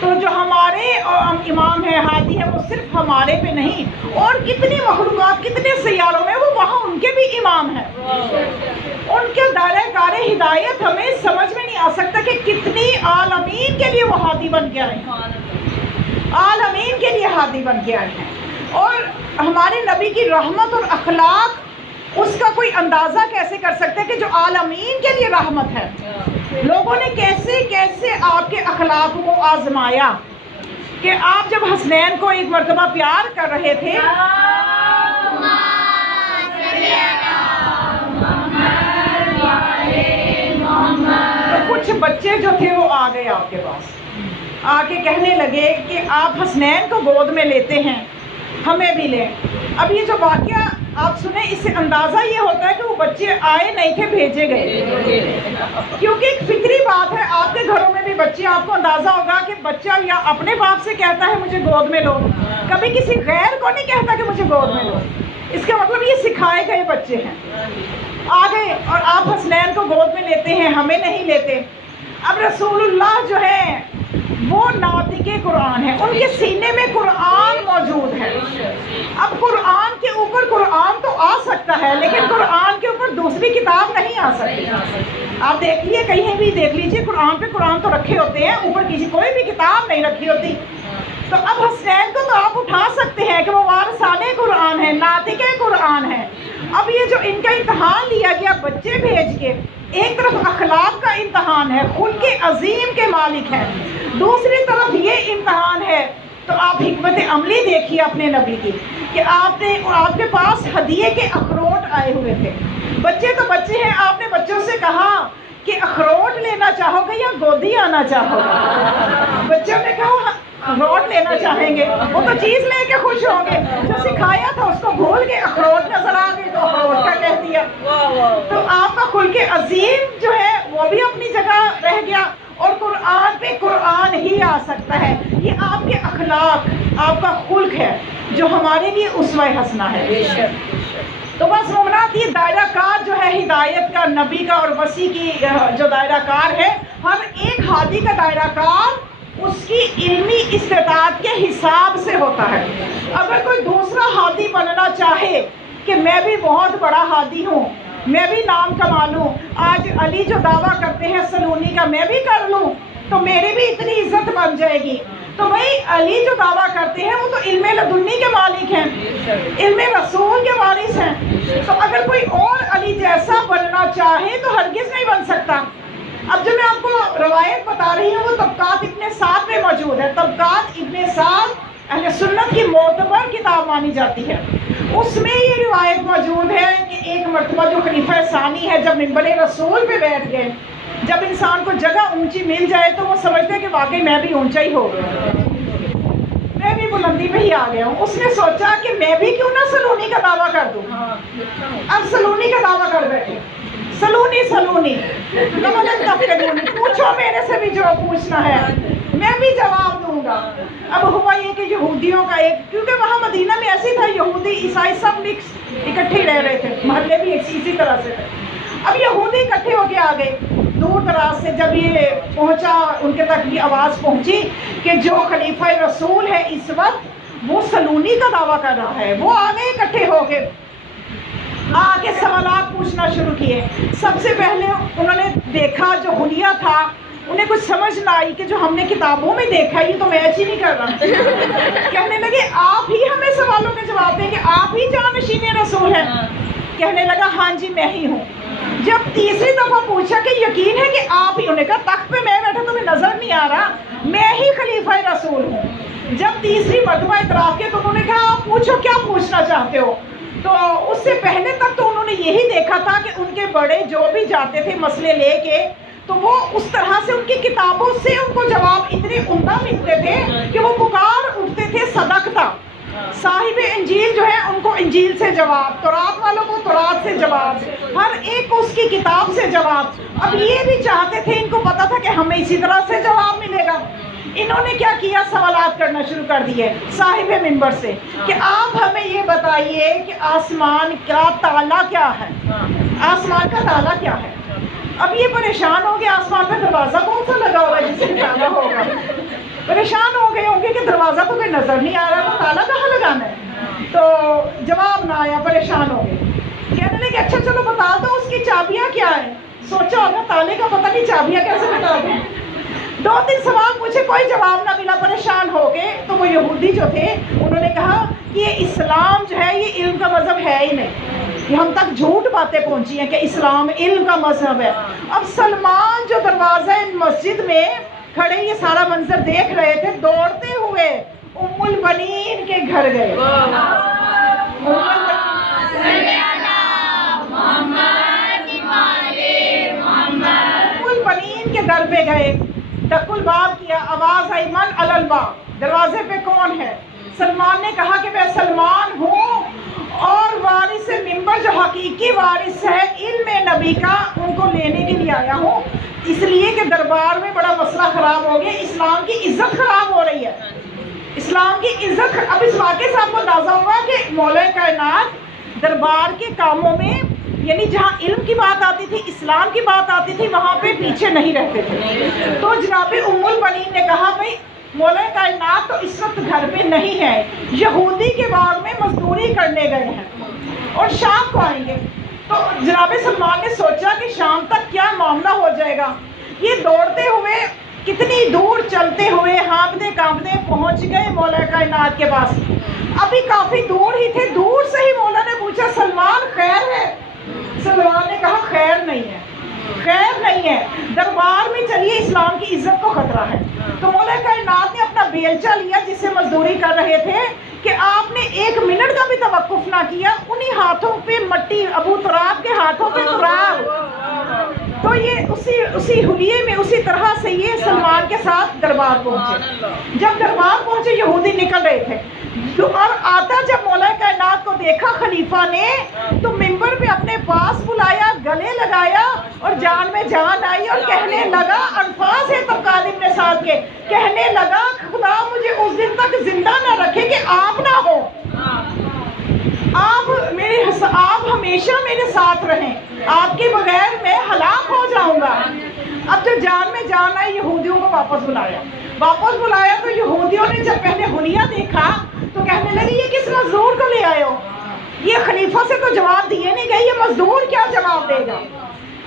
تو جو ہمارے امام ہیں، ہادی ہیں، وہ صرف ہمارے پہ نہیں، اور کتنی مخلوقات کتنے سیاروں میں وہ وہاں ان کے بھی امام ہیں۔ ان کے دائرہ کار ہدایت ہمیں سمجھ میں نہیں آ سکتا کہ کتنی عالمین کے لیے وہ ہادی بن کے آئے ہیں، عالمین کے لیے ہادی بن کے آئے ہیں۔ اور ہمارے نبی کی رحمت اور اخلاق، اس کا کوئی اندازہ کیسے کر سکتے ہیں کہ جو عالمین کے لیے رحمت ہے، لوگوں نے کیسے کیسے آپ کے اخلاق کو آزمایا کہ آپ جب حسنین کو ایک مرتبہ پیار کر رہے تھے تو کچھ بچے جو تھے وہ آ گئے آپ کے پاس، آ کے کہنے لگے کہ آپ حسنین کو گود میں لیتے ہیں، ہمیں بھی لیں۔ اب یہ جو واقعہ آپ سنیں، اس سے اندازہ یہ ہوتا ہے کہ وہ بچے آئے نہیں تھے، بھیجے گئے، کیونکہ ایک فطری بات ہے، آپ کے گھروں میں بھی بچے، آپ کو اندازہ ہوگا کہ بچہ یا اپنے باپ سے کہتا ہے مجھے گود میں لو، کبھی کسی غیر کو نہیں کہتا کہ مجھے گود میں لو۔ اس کا مطلب یہ سکھائے گئے بچے ہیں۔ آ گئے اور آپ حسنین کو گود میں لیتے ہیں، ہمیں نہیں لیتے۔ اب رسول اللہ جو ہے وہ ناطق قرآن ہے، ان کے سینے میں قرآن موجود ہے۔ اب قرآن کے اوپر قرآن تو آ سکتا ہے، لیکن قرآن کے اوپر دوسری کتاب نہیں آ سکتی۔ آپ دیکھیے، کہیں بھی دیکھ لیجیے، قرآن پہ قرآن تو رکھے ہوتے ہیں، اوپر کسی کوئی بھی کتاب نہیں رکھی ہوتی۔ تو اب حسنین کو تو آپ اٹھا سکتے ہیں کہ وہ وارثان قرآن ہے، ناطق قرآن ہے۔ اب یہ جو ان کا امتحان لیا گیا بچے بھیج کے، ایک طرف اخلاق کا امتحان ہے، خلق عظیم کے مالک ہیں، دوسری طرف یہ امتحان ہے۔ تو آپ حکمت عملی دیکھیے اپنے نبی کی کہ آپ کے پاس ہدیے کے اخروٹ آئے ہوئے تھے۔ بچے تو بچے ہیں، آپ نے بچوں سے کہا کہ اخروٹ لینا چاہو گے یا گودی آنا چاہو گے؟ بچوں نے کہا اخروٹ لینا چاہیں گے، وہ تو چیز لے کے خوش ہوں گے، جو سکھایا تھا اس کو بھول کے اخروٹ نظر آ گئے تو اخروٹ کا کہہ دیا۔ تو آپ کا خلق عظیم جو ہے وہ بھی اپنی جگہ رہ گیا، اور قرآن پہ قرآن ہی آ سکتا ہے۔ یہ آپ کے اخلاق، آپ کا خلق ہے جو ہمارے لیے اسوہ حسنہ ہے۔ تو بس مومنات، یہ دائرہ کار جو ہے ہدایت کا، نبی کا اور وسیع کی جو دائرہ کار ہے، ہر ایک ہادی کا دائرہ کار اس کی علمی استطاعت کے حساب سے ہوتا ہے۔ اگر کوئی دوسرا ہادی بننا چاہے کہ میں بھی بہت بڑا ہادی ہوں، میں بھی نام کما لوں، آج علی جو دعویٰ کرتے ہیں سلونی کا میں بھی کر لوں تو میری بھی اتنی عزت بن جائے گی، تو بھائی علی جو دعویٰ کرتے ہیں وہ تو علم لدنی کے مالک ہیں، علم رسول کے وارث ہیں۔ تو اگر کوئی اور علی جیسا بننا چاہے تو ہرگز نہیں بن سکتا۔ اب جو میں آپ کو روایت بتا رہی ہوں وہ طبقات ابن سعد میں موجود ہے۔ طبقات ابن سعد اہل سنت کی معتبر کتاب مانی جاتی ہے، اس میں یہ روایت موجود ہے کہ ایک مرتبہ جو خلیفہ ثانی ہے جب منبر رسول پہ بیٹھ گئے، جب انسان کو جگہ اونچی مل جائے تو وہ سمجھتے ہیں کہ واقعی میں بھی اونچا ہی ہو گیا، میں بھی بلندی پہ ہی آ گیا ہوں۔ اس نے سوچا کہ میں بھی کیوں نہ سلونی کا دعویٰ کر دوں۔ اب سلونی کا دعویٰ کر بیٹھے، سلونی پوچھو میرے سے بھی جو پوچھنا ہے، میں بھی جواب دوں گا۔ اب ہوا یہ کہ یہودیوں کا ایک، کیونکہ وہاں مدینہ میں ایسے تھا، یہودی عیسائی سب مکس اکٹھے رہ رہے تھے، محلے بھی اسی طرح سے تھے۔ اب یہودی اکٹھے ہو کے آ گئے، دور دور دراز سے جب یہ پہنچا، ان کے تک یہ آواز پہنچی کہ جو خلیفہ رسول ہے اس وقت وہ سلونی کا دعویٰ کر رہا ہے، وہ آگے اکٹھے ہو کے آگے سوالات پوچھنا شروع کیے۔ سب سے پہلے انہوں نے دیکھا جو حلیہ تھا، انہیں کچھ سمجھ نہ آئی کہ جو ہم نے کتابوں میں دیکھا یہ تو میچ ہی نہیں کر رہا۔ کہنے لگے آپ ہی ہمیں سوالوں کے جواب دیں گے، آپ ہی جانشین رسول ہیں؟ کہنے لگا ہاں جی میں ہی ہوں۔ جب تیسری دفعہ پوچھا کہ یقین ہے کہ آپ ہی، انہوں نے کہا تخت پہ میں بیٹھا تمہیں نظر نہیں آ رہا، میں ہی خلیفہ رسول ہوں۔ جب تیسری مرتبہ اعتراف کیا تو انہوں نے کہا آپ پوچھو کیا پوچھنا چاہتے ہو۔ تو اس سے پہلے تک تو انہوں نے یہی دیکھا تھا کہ ان کے بڑے جو بھی جاتے تھے مسئلے لے کے تو وہ اس طرح سے ان کی کتابوں سے ان کو جواب اتنے عمدہ ملتے تھے کہ وہ پکار اٹھتے تھے صدقتا۔ صاحب انجیل جو ہے ان کو انجیل سے جواب، تورات والوں کو تورات سے جواب، ہر ایک کو اس کی کتاب سے جواب۔ اب یہ بھی چاہتے تھے، ان کو پتا تھا کہ ہمیں اسی طرح سے جواب ملے گا۔ انہوں نے کیا کیا، سوالات کرنا شروع کر دیے صاحب منبر سے کہ آپ ہمیں یہ بتائیے کہ آسمان کا تالا کیا ہے، آسمان کا تالا کیا ہے۔ اب یہ پریشان ہو گئے، آسمان پہ دروازہ کون سا لگا ہوا ہے جس سے تالا ہوگا؟ پریشان ہو گئے ہوں گے کہ دروازہ تو کوئی نظر نہیں آ رہا، تو تالا کہاں لگانا ہے؟ تو جواب نہ آیا، پریشان ہو گئے۔ کہنے لگے اچھا چلو بتا دو اس کی چابیاں کیا ہیں۔ سوچا ہوگا تالے کا پتہ نہیں، چابیاں کیسے بتا دیں۔ 2-3 سوال پوچھے، کوئی جواب نہ ملا، پریشان ہو گئے۔ تو وہ یہودی جو تھے انہوں نے کہا کہ یہ اسلام جو ہے یہ علم کا مذہب ہے ہی نہیں، یہ ہم تک جھوٹ باتیں پہنچی ہیں کہ اسلام علم کا مذہب ہے۔ اب سلمان جو دروازہ مسجد میں کھڑے یہ سارا منظر دیکھ رہے تھے، دوڑتے ہوئے ام البنین کے گھر گئے۔ البنین کے در پہ گئے، ڈک الباب کیا، آواز آئی من علی الباب، دروازے پہ کون ہے؟ سلمان نے کہا کہ میں سلمان ہوں اور وارث منبر جو حقیقی وارث ہے علم نبی کا ان کو لینے کے لیے آیا ہوں، اس لیے کہ دربار میں بڑا مسئلہ خراب ہو گیا، اسلام کی عزت خراب ہو رہی ہے، اسلام کی عزت۔ اب اس واقعے سے آپ کو اندازہ ہوگا کہ مولا کائنات دربار کے کاموں میں یعنی جہاں علم کی بات آتی تھی، اسلام کی بات آتی تھی، وہاں پہ پیچھے نہیں رہتے تھے۔ تو جناب ام البنین نے کہا بھائی مولا کائنات تو اس وقت گھر پہ نہیں ہے، یہودی کے باغ میں مزدوری کرنے گئے ہیں اور شام کو آئیں گے۔ تو جناب سلمان نے سوچا کہ شام تک کیا معاملہ ہو جائے گا۔ یہ دوڑتے ہوئے کتنی دور چلتے ہوئے ہانپتے کانپتے پہنچ گئے مولا کائنات کے پاس۔ ابھی کافی دور ہی تھے، دور سے ہی مولا نے پوچھا سلمان خیر ہے؟ سلمان نے کہا خیر نہیں ہے، خیر نہیں ہے، دربار میں چلیے اسلام کی عزت کو خطرہ ہے۔ تو مولا کائنات نے اپنا بیلچہ لیا جس سے مزدوری کر رہے تھے کہ آپ نے 1 منٹ کا بھی توقف نہ کیا، انہی ہاتھوں پہ مٹی، ابو تراب کے ہاتھوں پہ تراب۔ تو یہ اسی حلیے میں اسی طرح سے یہ سلمان کے ساتھ دربار پہنچے۔ جب دربار پہنچے یہودی نکل رہے تھے اور آتا جب مولا کائنات کو دیکھا خلیفہ نے تو منبر پہ اپنے پاس بلایا، گلے لگایا اور جان میں جان آئی اور کہنے لگا، الفاظ ہے طبقات ابن سعد کے، کہنے لگا خدا مجھے اس دن تک زندہ نہ رکھے کہ آپ نہ ہو، آپ ہمیشہ میرے ساتھ رہیں، آپ کے بغیر میں ہلاک ہو جاؤں گا۔ اب جب جان میں جان آئی یہودیوں کو واپس بلایا تو یہودیوں نے جب پہلے حلیہ دیکھا تو کہنے لگے یہ کس مزدور کو لے آئے ہو، یہ خلیفہ سے تو جواب دیے نہیں گئے، یہ مزدور کیا جواب دے گا؟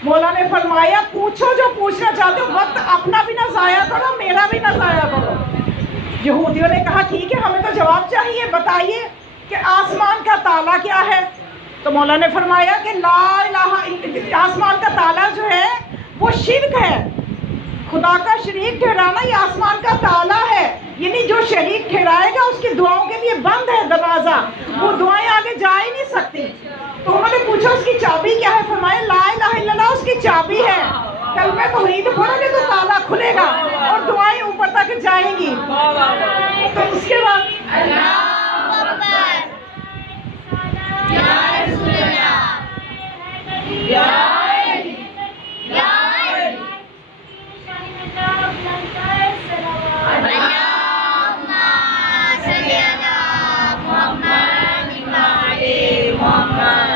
مولا نے فرمایا پوچھو جو پوچھنا چاہتے ہو، وقت اپنا بھی نہ ضائع کرو میرا بھی نہ ضائع کرو۔ یہودیوں نے کہا ٹھیک ہے ہمیں تو جواب چاہیے، بتائیے کہ آسمان کا تالا کیا ہے؟ تو مولا نے فرمایا کہ لا الہ، آسمان کا تالا جو ہے وہ شرک ہے، خدا کا شریک ٹھہرانا یہ آسمان کا تالا ہے، یعنی جو شریک ٹھہرائے گا اس کی دعاؤں کے لیے بند ہے دروازہ، وہ دعائیں آگے جا ہی نہیں سکتی۔ تو انہوں نے پوچھا اس کی چابی کیا ہے؟ فرمایا لا الہ الا اللہ اس کی چابی ہے، کلمہ توحید پڑھو گے تو تالا کھلے گا اور دعائیں اوپر تک جائیں گی۔ تو اس کے بعد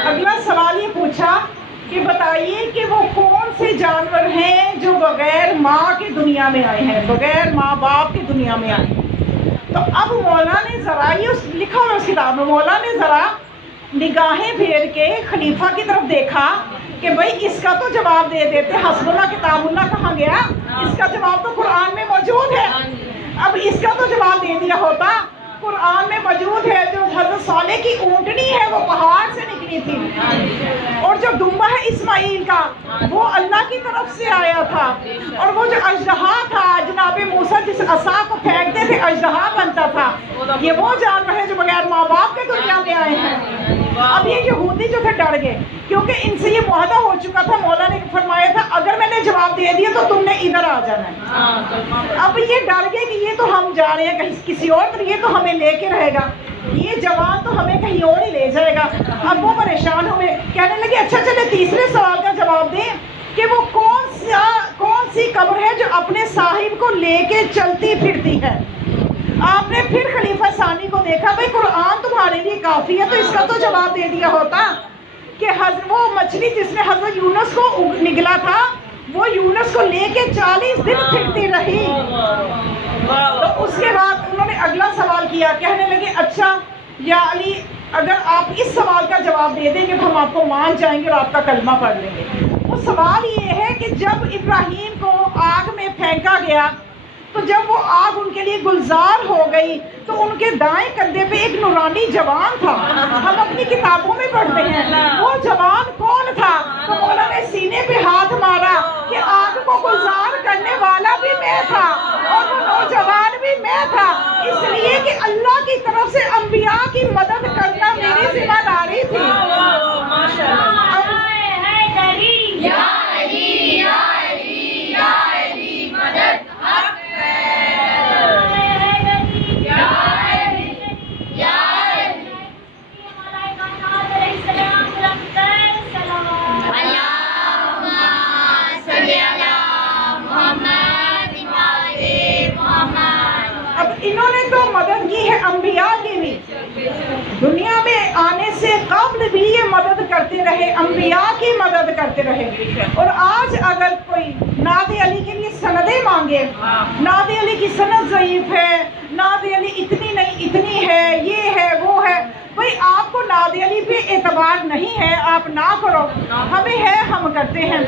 اگلا سوال یہ پوچھا کہ بتائیے کہ وہ کون سے جانور ہیں جو بغیر ماں کے دنیا میں آئے ہیں، بغیر ماں باپ کے دنیا میں آئے ہیں۔ تو اب مولا نے ذرا یہ لکھا ہوا اس کتاب میں، مولا نے ذرا نگاہیں پھیر کے خلیفہ کی طرف دیکھا کہ بھئی اس کا تو جواب دے دیتے، حسب اللہ کتاب اللہ کہاں گیا، اس کا جواب تو قرآن میں موجود ہے، اب اس کا تو جواب دے دیا ہوتا، قرآن میں موجود ہے جو حضرت صالح کی اونٹنی ہے وہ پہاڑ سے نکلی تھی، اور جو دمبا ہے اسماعیل کا وہ اللہ کی طرف سے آیا تھا، اور وہ جو اژدہا تھا جناب موسیٰ جس عصا کو پھینکتے تھے اژدہا بنتا تھا، یہ وہ جانور ہیں جو بغیر ماں باپ کے دنیا میں آئے ہیں۔ اب یہ یہودی جو تھے ڈر گئے کیونکہ ان سے یہ معاہدہ ہو چکا تھا، مولا نے فرمایا تھا اگر میں نے جواب دے دیا تو تم نے ادھر آ جانا ہے۔ اب یہ ڈر گئے کہ یہ تو ہم جا رہے ہیں کسی اور طرح، یہ تو ہمیں لے کے رہے گا، یہ جوان تو ہمیں کہیں اور ہی لے جائے گا۔ اب وہ پریشان ہوئے، کہنے لگے اچھا چلے تیسرے سوال کا جواب دیں کہ وہ کون سی قبر ہے جو اپنے صاحب کو لے کے چلتی پھرتی ہے۔ آپ نے پھر خلیفہ ثانی کو دیکھا، بھئی قرآن تمہارے لیے کافی ہے تو اس کا تو جواب دے دیا ہوتا کہ وہ مچھلی جس نے حضرت یونس کو نگلا تھا وہ یونس کو لے کے 40 دن پھرتی رہی۔ تو اس کے بعد انہوں نے اگلا سوال کیا، کہنے لگے اچھا یا علی اگر آپ اس سوال کا جواب دے دیں گے تو ہم آپ کو مان جائیں گے اور آپ کا کلمہ پڑھ لیں گے۔ وہ سوال یہ ہے کہ جب ابراہیم کو آگ میں پھینکا گیا تو جب وہ آگ ان کے لیے گلزار ہو گئی تو ان کے دائیں کندھے پہ ایک نورانی جوان تھا، ہم اپنی کتابوں میں پڑھتے ہیں وہ جوان کون تھا، تو مولا نے سینے پہ ہاتھ مارا کہ آگ کو گلزار کرنے والا بھی میں تھا اور وہ نوجوان بھی میں تھا، اس لیے کہ اللہ کی طرف سے انبیاء کی مدد کرنا میری ذمہ داری تھی۔ اب انہوں نے تو مدد کی ہے انبیاء کی بھی، دنیا میں آنے سے قبل بھی یہ مدد کرتے رہے، انبیاء کی مدد کرتے رہے، اور آج اگر کوئی نعت علی کے لیے سندیں مانگے، نعت علی کی سند ضعیف ہے، نعت علی اتنی نہیں اتنی ہے، یہ ہے وہ ہے، بھئی آپ کو نعت علی پہ اعتبار نہیں ہے آپ نہ کرو، ہمیں ہے ہم کرتے ہیں۔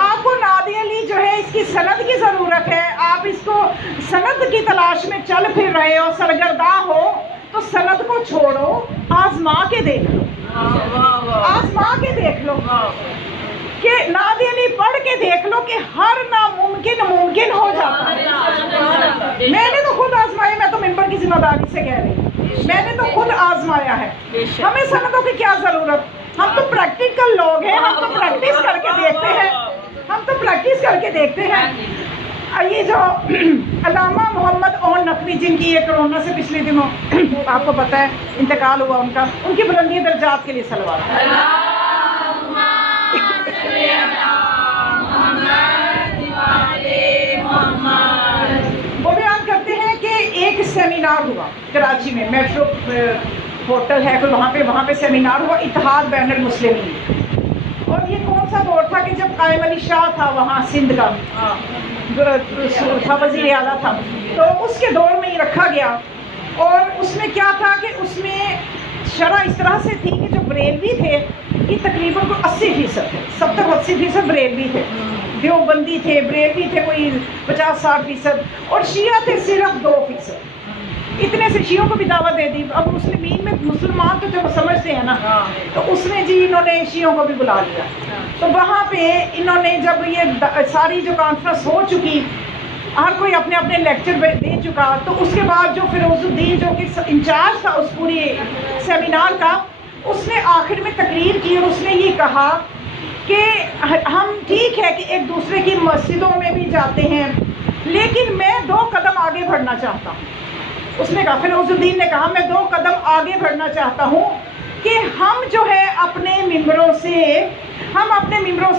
آپ کو نعت علی جو ہے اس کی سند کی ضرورت ہے، آپ اس کو سند کی تلاش میں چل پھر رہے ہو، سرگرداں ہو تو سند کو چھوڑو، آزما کے دیکھ لو، آزما کے دیکھ لو کہ نعت علی پڑھ کے دیکھ لو کہ ہر ناممکن ممکن ہو جاتا ہے۔ میں نے تو خود آزمایا، میں تو منبر کی ذمہ داری سے کہہ رہی ہوں، میں نے تو خود آزمایا ہے، ہمیں سندوں کی کیا ضرورت، ہم تو پریکٹیکل لوگ ہیں، ہم تو پریکٹس کر کے دیکھتے ہیں، ہم تو پریکٹس کر کے دیکھتے ہیں۔ یہ جو علامہ محمد اون نقوی جن کی یہ کرونا سے پچھلے دنوں آپ کو پتہ ہے انتقال ہوا ان کا، ان کی بلندی درجات کے لیے صلوات۔ وہ بیان کرتے ہیں کہ ایک سیمینار ہوا کراچی میں، میٹرو ہوٹل ہے وہاں پہ سیمینار ہوا، اتحاد بین المسلمین، اور یہ کون سا دور تھا کہ جب قائم علی شاہ تھا وہاں سندھ کا تھا، وزیر اعلیٰ تھا، تو اس کے دور میں یہ رکھا گیا، اور اس میں کیا تھا کہ اس میں شرح اس طرح سے تھی کہ جو بریلوی تھے یہ تقریباً 80% تھے، 70-80% بریلوی تھے، دیوبندی تھے، بریلوی تھے کوئی 50-60%، اور شیعہ تھے صرف 2%۔ اتنے سے شیعوں کو بھی دعوت دے دی۔ اب مسلمین میں مسلمان تو جب سمجھتے ہیں نا، تو اس میں جی انہوں نے شیعوں کو بھی بلا لیا، تو وہاں پہ انہوں نے جب یہ ساری جو کانفرنس ہو چکی، ہر کوئی اپنے اپنے لیکچر دے چکا، تو اس کے بعد جو فیروز الدین جو کہ انچارج تھا اس پوری سیمینار کا، اس نے آخر میں تقریر کی اور اس نے یہ کہا کہ ہم ٹھیک ہے کہ ایک دوسرے کی مسجدوں میں بھی جاتے ہیں، لیکن میں 2 قدم آگے بڑھنا چاہتا ہوں۔ اس نے کہا، فیروز الدین نے کہا میں 2 قدم آگے بڑھنا چاہتا ہوں کہ ہم جو ہے اپنے ممبروں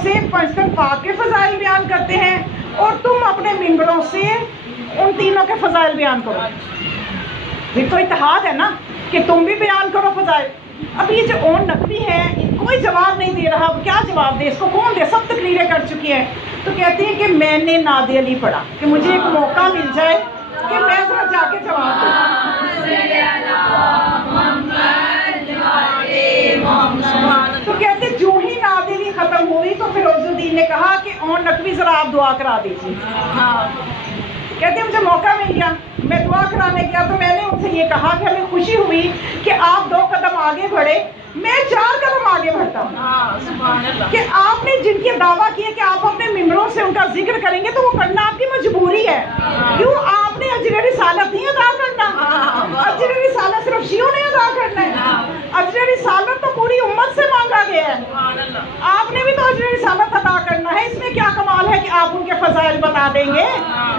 سے پنجتن پاک کے فضائل بیان کرتے ہیں، اور تم اپنے ممبروں سے ان تینوں کے فضائل بیان کرو۔ یہ تو اتحاد ہے نا کہ تم بھی بیان کرو فضائل۔ اب یہ جو اون نقوی ہے ان کو کوئی جواب نہیں دے رہا، اب کیا جواب دے، اس کو کون دے، سب تقریریں کر چکی ہیں. تو کہتے ہیں کہ میں نے ناد علی پڑھا کہ مجھے ایک موقع مل جائے کہ میں ذرا جا کے جواب دوں. تو کہتے جو ہی ناد علی ختم ہوئی تو فیروز الدین نے کہا کہ اور نقوی ذرا آپ دعا کرا دیجیے. کہتے مجھے موقع مل گیا، میں دعا کرانے گیا تو میں نے ان سے یہ کہا کہ ہمیں خوشی ہوئی کہ آپ 2 قدم آگے بڑھے، میں 4 قدم آگے بڑھتا ہوں. کہ آپ نے جن کی دعویٰ کیا کہ آپ اپنے ممبروں سے ان کا ذکر کریں گے تو وہ کرنا آپ کی مجبوری ہے. کیوں آپ نے اجر رسالت نہیں ادا کرنا؟ اجر رسالت صرف شیعوں نے ادا کرنا ہے. اجر رسالت تو پوری امت سے مانگا گیا ہے، آپ نے بھی تو اجر رسالت ادا کرنا ہے. اس میں کیا کمال ہے کہ آپ ان کے فضائل بتا دیں گے؟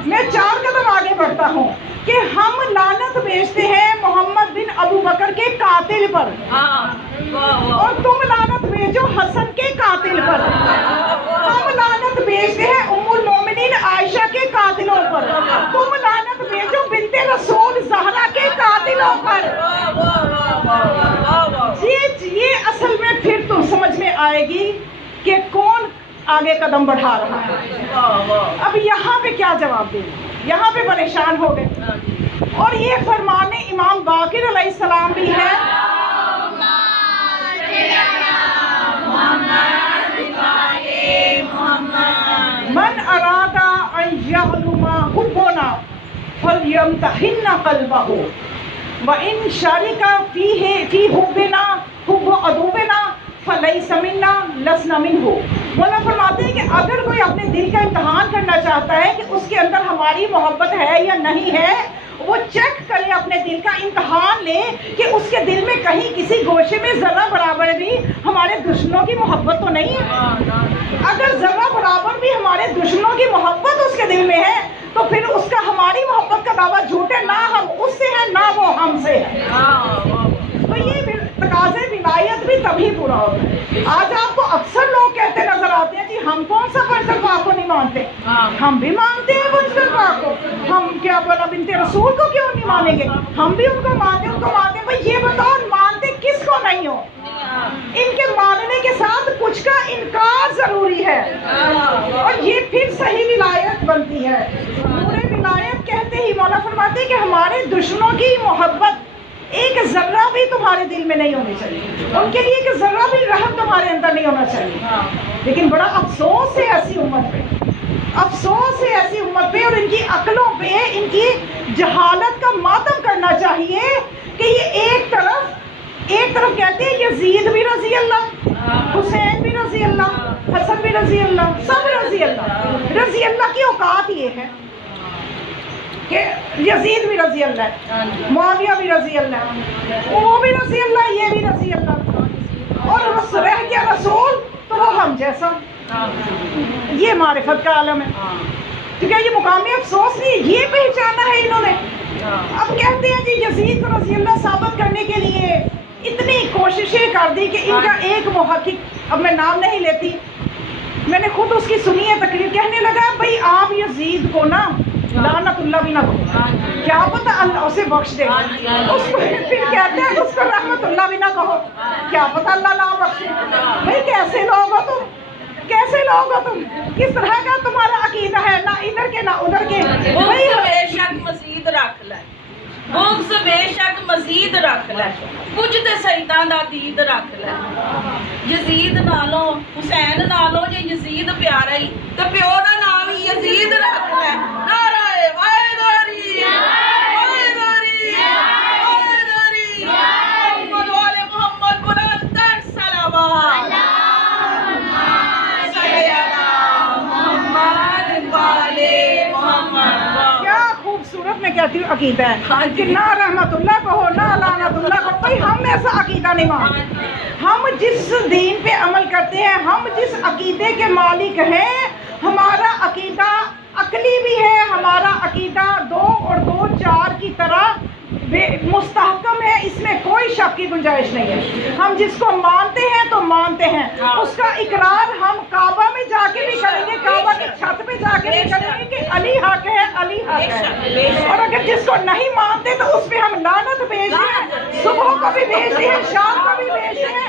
میں 4 قدم آگے بڑھتا ہوں کہ ہم لعنت بھیجتے ہیں محمد بن ابو بکر کے قاتل پر، اور تم لعنت بھیجو حسن کے قاتل پر. ہم لعنت بھیجتے ہیں ام المومنین عائشہ کے قاتلوں پر، تم لعنت بھیجو بنت رسول زہرا کے قاتلوں پر. یہ اصل میں پھر تو سمجھ میں آئے گی کہ کون آگے قدم بڑھا رہا ہے. اب یہاں پہ کیا جواب دیں، یہاں پہ پریشان ہو گئے. اور یہ فرمان امام باقر علیہ السلام بھی ہے، من اراد ان یعلم حبنا فلیمتحن قلبہ وان شارک فی حبنا حب عدونا فلیس منا لسنا منہ. مولانا فرماتے ہیں کہ اگر کوئی اپنے دل کا امتحان کرنا چاہتا ہے کہ اس کے اندر ہماری محبت ہے یا نہیں ہے، وہ چیک کرے، اپنے دل کا امتحان لے کہ اس کے دل میں کہیں کسی گوشے میں ذرہ برابر بھی ہمارے دشمنوں کی محبت تو نہیں ہے. اگر ذرہ برابر بھی ہمارے دشمنوں کی محبت اس کے دل میں ہے تو پھر اس کا ہماری محبت کا دعویٰ جھوٹے، نہ ہم اس سے ہیں نہ وہ ہم سے ہے. تو یہ تقاضے ولایت بھی تبھی پورا ہوتا ہے. آج آپ کو اکثر لوگ کہتے نظر آتے ہیں جی ہم کون سا بجر پاک کو نہیں مانتے، ہم بھی مانتے ہیں بجر پاک کو، ہم کیا بنا بنت رسول کو کیوں نہیں مانیں گے، ہم بھی ان کو مانتے ہیں، ان کو مانتے ہیں. بھائی یہ بتاؤ مانتے کس کو نہیں ہو؟ ان کے ماننے کے ساتھ کچھ کا انکار ضروری ہے، اور یہ پھر صحیح ولایت بنتی ہے. پورے ولایت کہتے ہی مولا فرماتے ہیں کہ ہمارے دشمنوں کی محبت ایک ذرہ بھی تمہارے دل میں نہیں ہونی چاہیے، ان کے لیے ایک ذرہ بھی رحم تمہارے اندر نہیں ہونا چاہیے. لیکن بڑا افسوس ہے ایسی امت پہ، افسوس ہے ایسی امت پہ، اور ان کی عقلوں پہ ان کی جہالت کا ماتم کرنا چاہیے کہ یہ ایک طرف کہتے ہیں یزید بھی رضی اللہ، حسین بھی رضی اللہ، حسن بھی رضی اللہ، سب رضی اللہ. رضی اللہ کی اوقات یہ ہے کہ یزید بھی رضی اللہ ہے، معاویہ بھی رضی اللہ، وہ بھی رضی اللہ، یہ بھی رضی اللہ، اور رہ گیا رسول تو وہ ہم جیسا. یہ معرفت کا عالم ہے. تو کیا یہ مقام افسوس نہیں، یہ پہچانا ہے انہوں نے. اب کہتے ہیں جی یزید کو رضی اللہ ثابت کرنے کے لیے اتنی کوششیں کر دی کہ ان کا ایک محقق، اب میں نام نہیں لیتی، میں نے خود اس کی سنی ہے تقریر، کہنے لگا بھائی آپ یزید کو نا لعنت اللہ بھی نہ کہو، کیا پتہ اللہ اسے بخش دے. اس کو پھر کہتے ہیں اس کو رحمت اللہ بھی نہ کہو، کیا پتہ اللہ نہ بخشے. بھائی کیسے لوگ ہو تم، کیسے لوگ ہو تم، کس طرح کا تمہارا عقیدہ ہے، نہ ادھر کے نہ ادھر کے. بے شک مزید رکھ لے، بغض بے شک مزید رکھ لے، کچھ تے سیداں دا دید رکھ لے. یزید نالوں حسین نالوں جے یزید پیارا ہی تے پیو دا نام ہی یزید رکھ لے. نعرہ وحیداری، وحیداری، وحیداری، محمد والے محمد بلند تر صلوات. خوبصورت میں کہتی ہوں عقیدہ ہے کہ نہ رحمت اللہ کہو نہ لعنت اللہ کہو. بھائی ہم ایسا عقیدہ نہیں مانتے. ہم جس دین پہ عمل کرتے ہیں، ہم جس عقیدے کے مالک ہیں، ہمارا عقیدہ عقلی بھی ہے، ہمارا عقیدہ 2 اور 2 4 کی طرح مستحکم ہے، اس میں کوئی شک کی گنجائش نہیں ہے. ہم جس کو مانتے ہیں تو مانتے ہیں، اس کا اقرار ہم کعبہ میں جا کے بھی کریں گے، کعبہ کی چھت پہ جا کے بھی کریں گے کہ علی حق ہے، علی حق ہے. اور اگر جس کو نہیں مانتے تو اس پہ ہم لعنت بھیجتے ہیں، صبح کو بھی بھیجتے ہیں، شام کو بھی بھیجتے ہیں.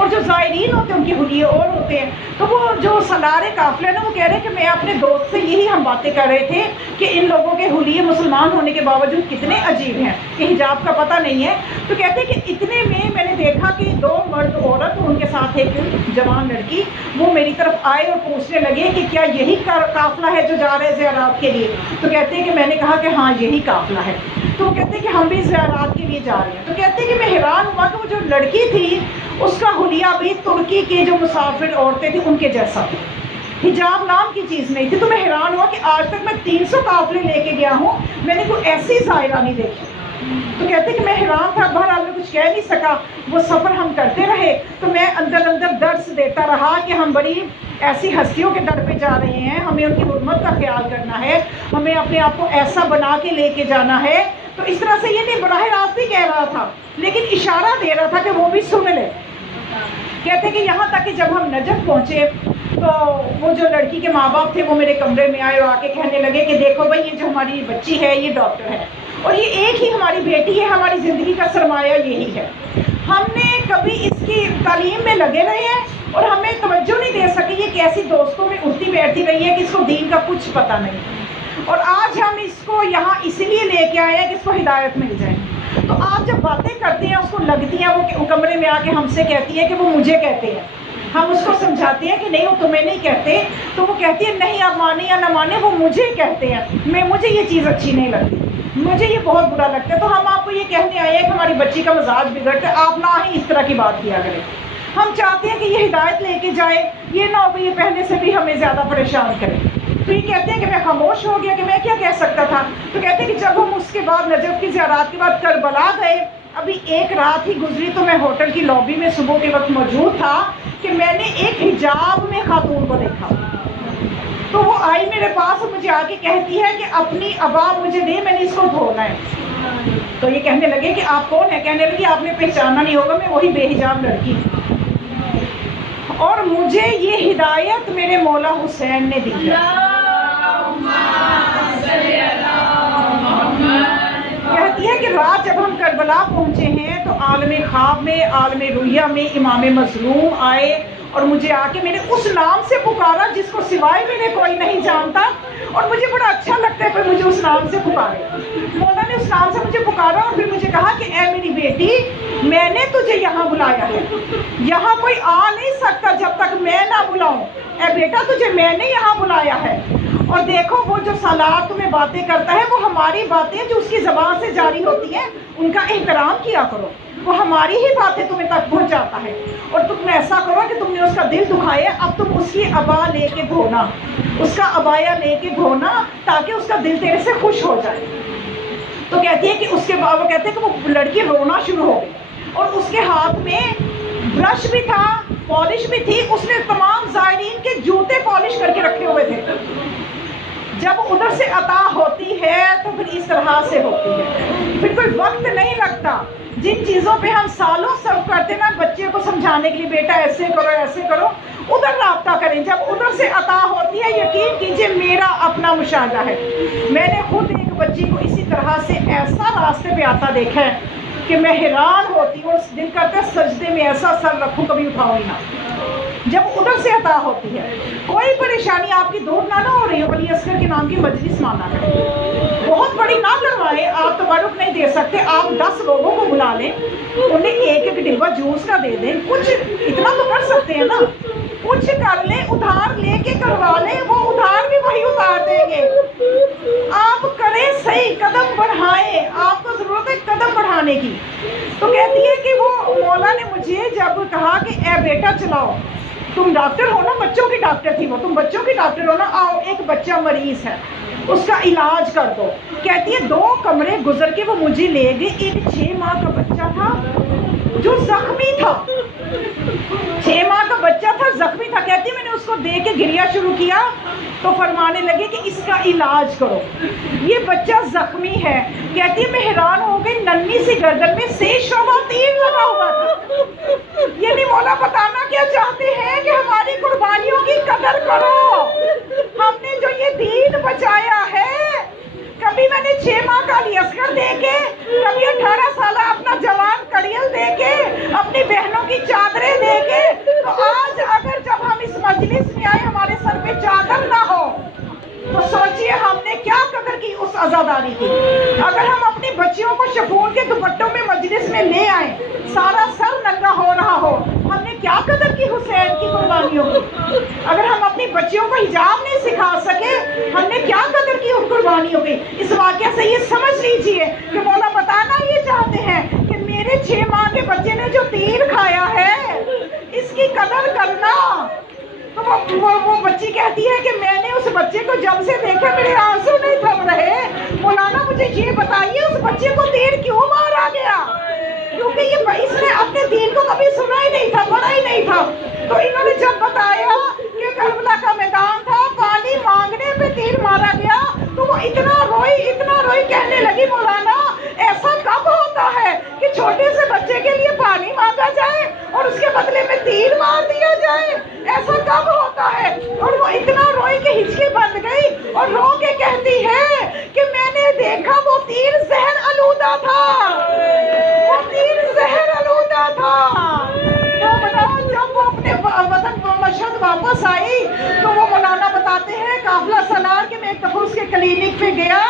اور جو زائرین ہوتے ہیں ان کے حلیے اور ہوتے ہیں. تو وہ جو سالار قافلہ نا وہ کہہ رہے ہیں کہ میں اپنے دوست سے یہی ہم باتیں کر رہے تھے کہ ان لوگوں کے حلیے مسلمان ہونے کے باوجود کتنے عجیب ہیں کہ حجاب کا پتہ نہیں ہے. تو کہتے ہیں کہ اتنے میں نے دیکھا کہ 2 مرد عورت اور ان کے ساتھ ایک جوان لڑکی وہ میری طرف آئے اور پوچھنے لگے کہ کیا یہی قافلہ ہے جو جا رہے زیارات کے لیے. تو کہتے ہیں کہ میں نے کہا کہ ہاں یہی قافلہ ہے. تو وہ کہتے ہیں کہ ہم بھی زیارات کے لیے جا رہے ہیں. تو کہتے ہیں کہ میں حیران ہوا کہ وہ جو لڑکی تھی اس کا حلیہ بھی ترکی کے جو مسافر عورتیں تھیں ان کے جیسا تھی. حجاب نام کی چیز نہیں تھی. تو میں حیران ہوا کہ آج تک میں 300 قافلے لے کے گیا ہوں, میں نے کوئی ایسی ظاہرہ نہیں دیکھی. تو کہتے کہ میں حیران تھا, بہرحال میں کچھ کہہ نہیں سکا. وہ سفر ہم کرتے رہے تو میں اندر درس دیتا رہا کہ ہم بڑی ایسی ہستیوں کے در پہ جا رہے ہیں, ہمیں ان کی حرمت کا خیال کرنا ہے, ہمیں اپنے آپ کو ایسا بنا کے لے کے جانا ہے. تو اس طرح سے یہ نہیں براہ راست بھی کہہ رہا تھا لیکن اشارہ دے رہا تھا کہ وہ بھی سن لے. کہتے کہ یہاں تک کہ جب ہم نجف پہنچے تو وہ جو لڑکی کے ماں باپ تھے وہ میرے کمرے میں آئے اور آ کے کہنے لگے کہ دیکھو بھائی یہ جو ہماری بچی ہے یہ ڈاکٹر ہے اور یہ ایک ہی ہماری بیٹی ہے, ہماری زندگی کا سرمایہ یہی ہے. ہم نے کبھی اس کی تعلیم میں لگے رہے ہیں اور ہمیں توجہ نہیں دے سکے. یہ کیسی دوستوں میں اٹھتی بیٹھتی رہی ہے کہ اس کو دین کا کچھ پتہ نہیں. اور آج ہم اس کو یہاں اسی لیے لے کے آئے ہیں کہ اس کو ہدایت مل جائے. تو آپ جب باتیں کرتے ہیں اس کو لگتی ہیں, وہ کمرے میں آ کے ہم سے کہتی ہے کہ وہ مجھے کہتے ہیں. ہم اس کو سمجھاتے ہیں کہ نہیں وہ تمہیں نہیں کہتے, تو وہ کہتی ہے نہیں آپ مانے یا نہ مانے وہ مجھے کہتے ہیں. مجھے یہ چیز اچھی نہیں لگتی, مجھے یہ بہت برا لگتا ہے. تو ہم آپ کو یہ کہنے آئے ہیں کہ ہماری بچی کا مزاج بگڑتا ہے, آپ نہ ہی اس طرح کی بات کیا کریں. ہم چاہتے ہیں کہ یہ ہدایت لے کے جائے, یہ نہ ہو کہ یہ پہلے سے بھی ہمیں زیادہ پریشان کرے. تو یہ کہتے ہیں کہ میں خاموش ہو گیا کہ میں کیا کہہ سکتا تھا. تو کہتے ہیں کہ جب ہم اس کے بعد نجف کی زیارات کے بعد کربلا گئے, ابھی ایک رات ہی گزری تو میں ہوٹل کی لابی میں صبح کے وقت موجود تھا کہ میں نے ایک حجاب میں خاتون کو دیکھا. تو وہ آئی میرے پاس اور مجھے آ کے کہتی ہے کہ اپنی ابا مجھے دے, میں نے اس کو دھونا ہے. تو یہ کہنے لگے کہ آپ کون ہیں. کہنے لگی آپ نے پہچانا نہیں ہوگا, میں وہی بے حجاب لڑکی. اور مجھے یہ ہدایت میرے مولا حسین نے دی ہے. کہتی ہے کہ رات جب ہم کربلا پہنچے ہیں تو عالم خواب میں, عالم رؤیا میں امام مظلوم آئے اور مجھے آ کے میں نے اس نام سے پکارا جس کو سوائے میرے کوئی نہیں جانتا, اور مجھے بڑا اچھا لگتا ہے پھر مجھے اس نام سے پکارے. مولا نے اس نام سے مجھے پکارا اور پھر مجھے کہا کہ اے میری بیٹی میں نے تجھے یہاں بلایا ہے, یہاں کوئی آ نہیں سکتا جب تک میں نہ بلاؤں. اے بیٹا تجھے میں نے یہاں بلایا ہے. اور دیکھو وہ جو سالار تمہیں باتیں کرتا ہے وہ ہماری باتیں جو اس کی زبان سے جاری ہوتی ہیں ان کا احترام کیا کرو, وہ ہماری ہی باتیں تمہیں تک پہنچاتا ہے. اور تم ایسا کرو کہ تم نے اس کا دل دکھائے, اب تم اس کی ابا لے کے دھونا, اس کا عبایا لے کے دھونا تاکہ اس کا دل تیرے سے خوش ہو جائے. تو کہتی ہے کہ اس کے بعد وہ کہتے ہیں کہ وہ لڑکی رونا شروع ہو گئی اور اس کے ہاتھ میں برش بھی تھا, پالش بھی تھی. اس نے تمام زائرین کے جوتے پالش کر کے رکھے ہوئے تھے. جب ادھر سے عطا ہوتی ہے تو پھر اس طرح سے ہوتی ہے, پھر کوئی وقت نہیں لگتا. جن چیزوں پہ ہم سالوں صرف کرتے نا بچے کو سمجھانے کے لیے بیٹا ایسے کرو ایسے کرو, ادھر رابطہ کریں. جب ادھر سے عطا ہوتی ہے یقین کیجئے میرا اپنا مشاہدہ ہے, میں نے خود ایک بچی کو اسی طرح سے ایسا راستے پہ آتا دیکھا ہے کہ میں حیران ہوتی ہوں, دل کرتا ہے سجدے میں ایسا سر رکھوں کبھی اٹھاؤں ہی نہ. جب ادھر سے عطا ہوتی ہے کوئی پریشانی آپ کی دور نہ ہو رہی ہو, ولی اصغر کے نام کی مجلس مانا کریں, بہت بڑی نہ کروائیں. آپ تبرک نہیں دے سکتے, آپ 10 لوگوں کو بلا لیں, انہیں ایک ایک ڈبہ جوس کا دے دیں, کچھ اتنا تو کر سکتے ہیں نا, کچھ کر لیں, ادھار لے کے کروا لیں, وہ ادھار بھی وہی اتار دیں گے. آپ کریں صحیح, قدم بڑھائیں, آپ کو ضرورت ہے قدم بڑھانے کی. تو کہتی ہے کہ وہ مولا نے مجھے جب کہا کہ اے بیٹا چلاؤ, تم ڈاکٹر ہو نا, بچوں کی ڈاکٹر تھی وہ, تم بچوں کی ڈاکٹر ہو نا, آؤ ایک بچہ مریض ہے اس کا علاج کر دو. کہتی ہے 2 کمرے گزر کے وہ مجھے لے گئی. ایک 6 ماہ کا بچہ تھا جو زخمی تھا, 6 ماہ کا بچہ تھا زخمی تھا. کہتی ہے میں نے اس کو دے کے گریا شروع کیا تو فرمانے لگے کہ اس کا علاج کرو, یہ بچہ زخمی ہے. کہتی ہے میں حیران ہو گئی, ننھی سی گردن میں سے شعبہ تیر لگا ہوا تھا. یعنی مولا بتانا کیا چاہتے ہیں کہ ہماری قربانیوں کی قدر کرو. ہم نے جو یہ دین بچایا ہے, کبھی میں نے 6 ماہ کا علی اصغر دے کے, کبھی 18 سالہ اپنا جوان کڑیل دے کے, اپنی بہنوں کی چادریں دے کے, رہی تھی، اگر ہم اپنی بچیوں کو شفون کے دوپٹوں میں مجلس میں لے آئیں، سارا سر ننگا ہو رہا ہو، ہم نے کیا قدر کی حسین کی قربانیوں کی؟ اگر ہم اپنی بچیوں کو حجاب نہیں سکھا سکے، ہم نے کیا قدر کی ان قربانیوں کی؟ اس واقعہ سے یہ سمجھ لیجئے کہ مولا بتانا یہ چاہتے ہیں کہ میرے 6 ماہ کے بچے نے جو تیر کھایا ہے اس کی قدر کرنا۔ تو وہ بچی کہتی ہے کہ میں نے اس بچے کو جب سے دیکھا میرے آنسو نہیں تھم رہے، مولانا مجھے یہ بتائیے اس بچے کو تیر کیوں مارا گیا؟ کیونکہ یہ اس نے اپنے دین کو کبھی سنا ہی نہیں تھا، پڑھا ہی نہیں تھا۔ تو انہوں نے جب بتایا کہ کربلا کا میدان تھا، پانی مانگنے پہ تیر مارا گیا، تو وہ اتنا روئی کہنے لگی مولانا ایسا کب ہوتا ہے کہ چھوٹے سے بچے کے لیے پانی مانگا جائے اور اس کے بدلے میں تیر مار دیا جائے؟ ایسا کب ہوتا ہے؟ اور وہ اتنا روئی کہ ہچکی بند گئی اور رو کے کہتی ہے کہ میں نے دیکھا وہ تیر زہر آلودہ تھا، وہ تیر زہر آلودہ تھا۔ جب وہ اپنے وطن مشہد واپس آئی تو وہ مولانا بتاتے ہیں قافلہ سالار کے میں ایک دفعہ اس کے کلینک پہ گیا،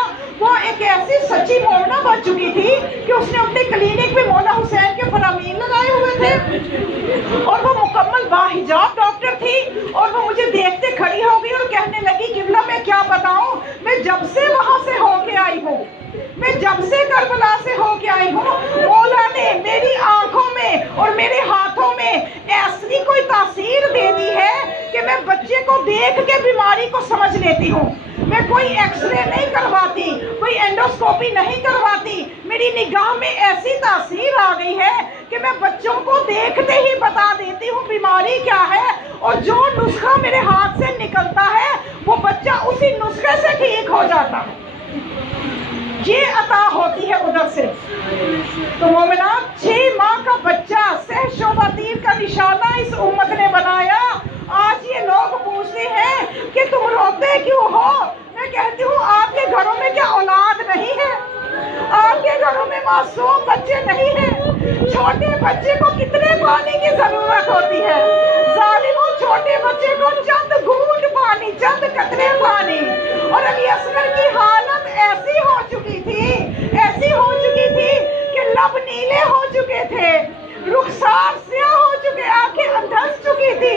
وہ ایک ایسی سچی مومنہ بن چکی تھی کہ اس نے اپنے کلینک پہ مولا حسین کے فرامین لگائے ہوئے تھے، اور وہ مکمل باحجاب ڈاکٹر تھی، اور وہ مجھے دیکھتے کھڑی ہو گئی اور کہنے لگی قبلہ میں کیا بتاؤں، میں جب سے وہاں سے ہو کے آئی ہوں، میں جب سے کربلا سے ہو کے آئی ہوں، مولا نے میری آنکھوں میں اور میرے ہاتھوں میں ایسی کوئی تاثیر دے دی ہے کہ میں بچے کو دیکھ کے بیماری کو سمجھ لیتی ہوں، میں کوئی ایکس رے نہیں کرواتی، کوئی اینڈوسکوپی نہیں کرواتی، میری نگاہ میں ایسی تاثیر آ گئی ہے کہ میں بچوں کو دیکھتے ہی بتا دیتی ہوں بیماری کیا ہے، اور جو نسخہ میرے ہاتھ سے نکلتا ہے وہ بچہ اسی نسخے سے ٹھیک ہو جاتا ہے۔ یہ عطا ہوتی ہے ادھر سے۔ تو مومنات 6 ماہ کا بچہ سہ شعبہ تیر کا نشانہ اس امت نے بنایا۔ آج یہ لوگ پوچھتے ہیں کہ تم روتے کیوں ہو؟ میں کہتی ہوں آپ کے گھروں میں کیا اولاد نہیں ہے؟ آپ کے گھروں میں معصوم بچے نہیں ہیں؟ چھوٹے بچے کو کتنے پانی کی ضرورت ہوتی ہے؟ ظالموں، چھوٹے بچے کو چند گھونٹ پانی، چند قطرے پانی۔ اور علی اصغر کی حالت ایسی ہو چکی تھی کہ لب نیلے ہو چکے تھے، رخسار سیاہ ہو چکے، آنکھیں اندھس چکی تھی۔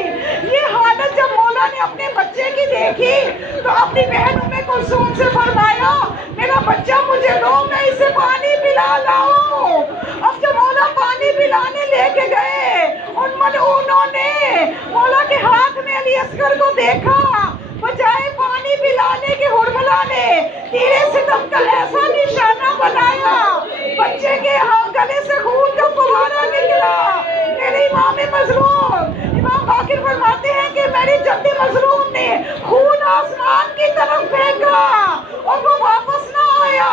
یہ حالت جب مولا نے اپنے بچے کی دیکھی تو اپنی بہن ام کلثوم سے فرمایا میرا بچہ مجھے دو، میں اسے پانی پلا لاؤں۔ اب جب مولا پانی پلانے لے کے گئے، ان ملعونوں نے مولا کے ہاتھ میں علی اصغر کو دیکھا، بجائے پانی پلانے کے حرملا نے تیرے ستم کا ایسا نشانہ بنایا، بچے کے گلے سے خون کا فوارہ نکلا۔ میرے امام مظلوم امام باقر فرماتے ہیں کہ میری جدی مظلوم نے خون آسمان کی طرف پھینکا اور وہ واپس نہ آیا۔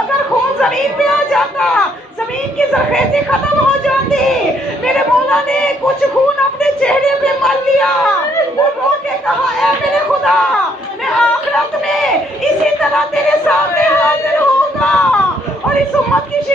اگر خون زمین پہ آ جاتا، زمین کی زرخیزی ختم ہو جاتی۔ میرے مولا نے کچھ خون اپنے چہرے پہ مل لیا، وہ رو کے کہا اے میرے خدا